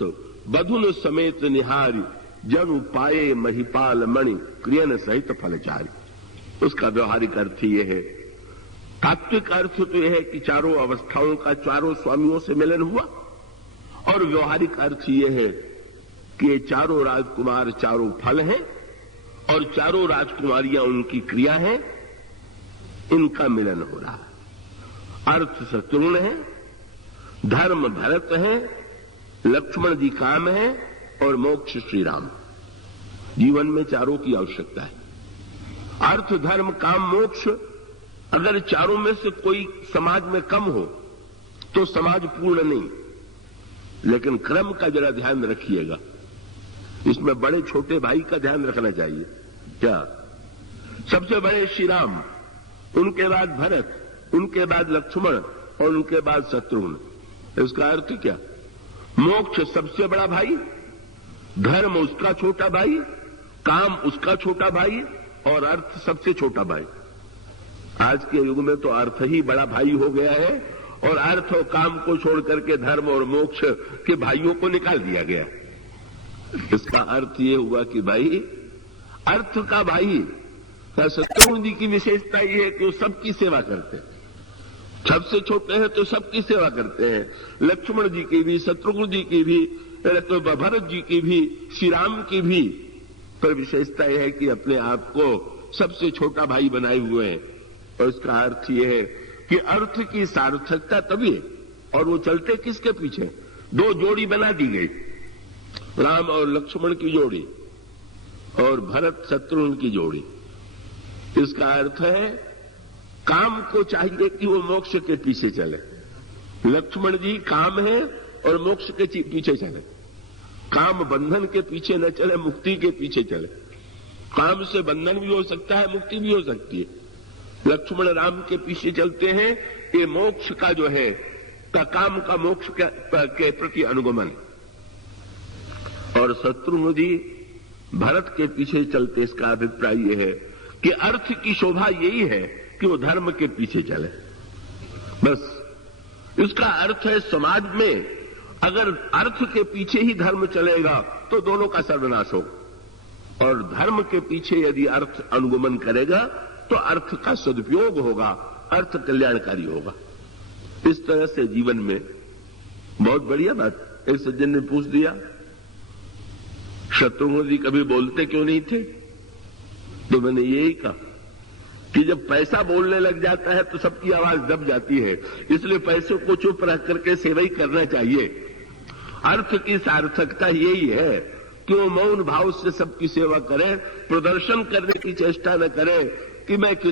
बधुन समेत निहारी जनु पाए महिपाल मणि क्रियन सहित फलचारी। उसका व्यवहारिक अर्थ यह है। तात्विक अर्थ तो यह है कि चारों अवस्थाओं का चारों स्वामियों से मिलन हुआ, और व्यवहारिक अर्थ यह है कि ये चारों राजकुमार चारों फल हैं और चारों राजकुमारियां उनकी क्रिया है, इनका मिलन हो रहा है। अर्थ शत्रुघ्न है, धर्म भरत है, लक्ष्मण जी काम है और मोक्ष श्री राम। जीवन में चारों की आवश्यकता है। अर्थ धर्म काम मोक्ष, अगर चारों में से कोई समाज में कम हो तो समाज पूर्ण नहीं। लेकिन क्रम का जरा ध्यान रखिएगा, इसमें बड़े छोटे भाई का ध्यान रखना चाहिए। क्या? सबसे बड़े श्री राम, उनके बाद भरत, उनके बाद लक्ष्मण और उनके बाद शत्रुघ्न। इसका अर्थ क्या? मोक्ष सबसे बड़ा भाई, धर्म उसका छोटा भाई, काम उसका छोटा भाई और अर्थ सबसे छोटा भाई। आज के युग में तो अर्थ ही बड़ा भाई हो गया है और अर्थ और काम को छोड़ करके धर्म और मोक्ष के भाइयों को निकाल दिया गया। इसका अर्थ ये हुआ कि भाई अर्थ का भाई शत्रुघ्न जी की विशेषता ये है कि वो सबकी सेवा करते हैं। सबसे छोटे हैं तो सबकी सेवा करते हैं। लक्ष्मण जी की भी, शत्रुघ्न जी की भी, तो भरत जी की भी, श्री राम की भी। पर विशेषता यह है कि अपने आप को सबसे छोटा भाई बनाए हुए हैं। और इसका अर्थ यह है कि अर्थ की सार्थकता तभी है। और वो चलते किसके पीछे? दो जोड़ी बना दी गई, राम और लक्ष्मण की जोड़ी और भरत शत्रुघ्न की जोड़ी। इसका अर्थ है काम को चाहिए कि वो मोक्ष के पीछे चले। लक्ष्मण जी काम है और मोक्ष के पीछे चले। काम बंधन के पीछे न चले, मुक्ति के पीछे चले। काम से बंधन भी हो सकता है, मुक्ति भी हो सकती है। लक्ष्मण राम के पीछे चलते हैं, ये मोक्ष का जो है का काम का मोक्ष के प्रति अनुगमन। और शत्रुघ्न जी भरत के पीछे चलते, इसका अभिप्राय यह है कि अर्थ की शोभा यही है कि वो धर्म के पीछे चले। बस इसका अर्थ है समाज में अगर अर्थ के पीछे ही धर्म चलेगा तो दोनों का सर्वनाश होगा, और धर्म के पीछे यदि अर्थ अनुगमन करेगा तो अर्थ का सदुपयोग होगा, अर्थ कल्याणकारी होगा। इस तरह से जीवन में बहुत बढ़िया बात। एक सज्जन ने पूछ दिया, शत्रुघ्न जी कभी बोलते क्यों नहीं थे? तो मैंने यही कहा कि जब पैसा बोलने लग जाता है तो सबकी आवाज दब जाती है, इसलिए पैसों को चुप रख करके सेवा ही करना चाहिए। अर्थ की सार्थकता यही है कि वो मौन भाव से सबकी सेवा करें, प्रदर्शन करने की चेष्टा न करें कि मैं कितने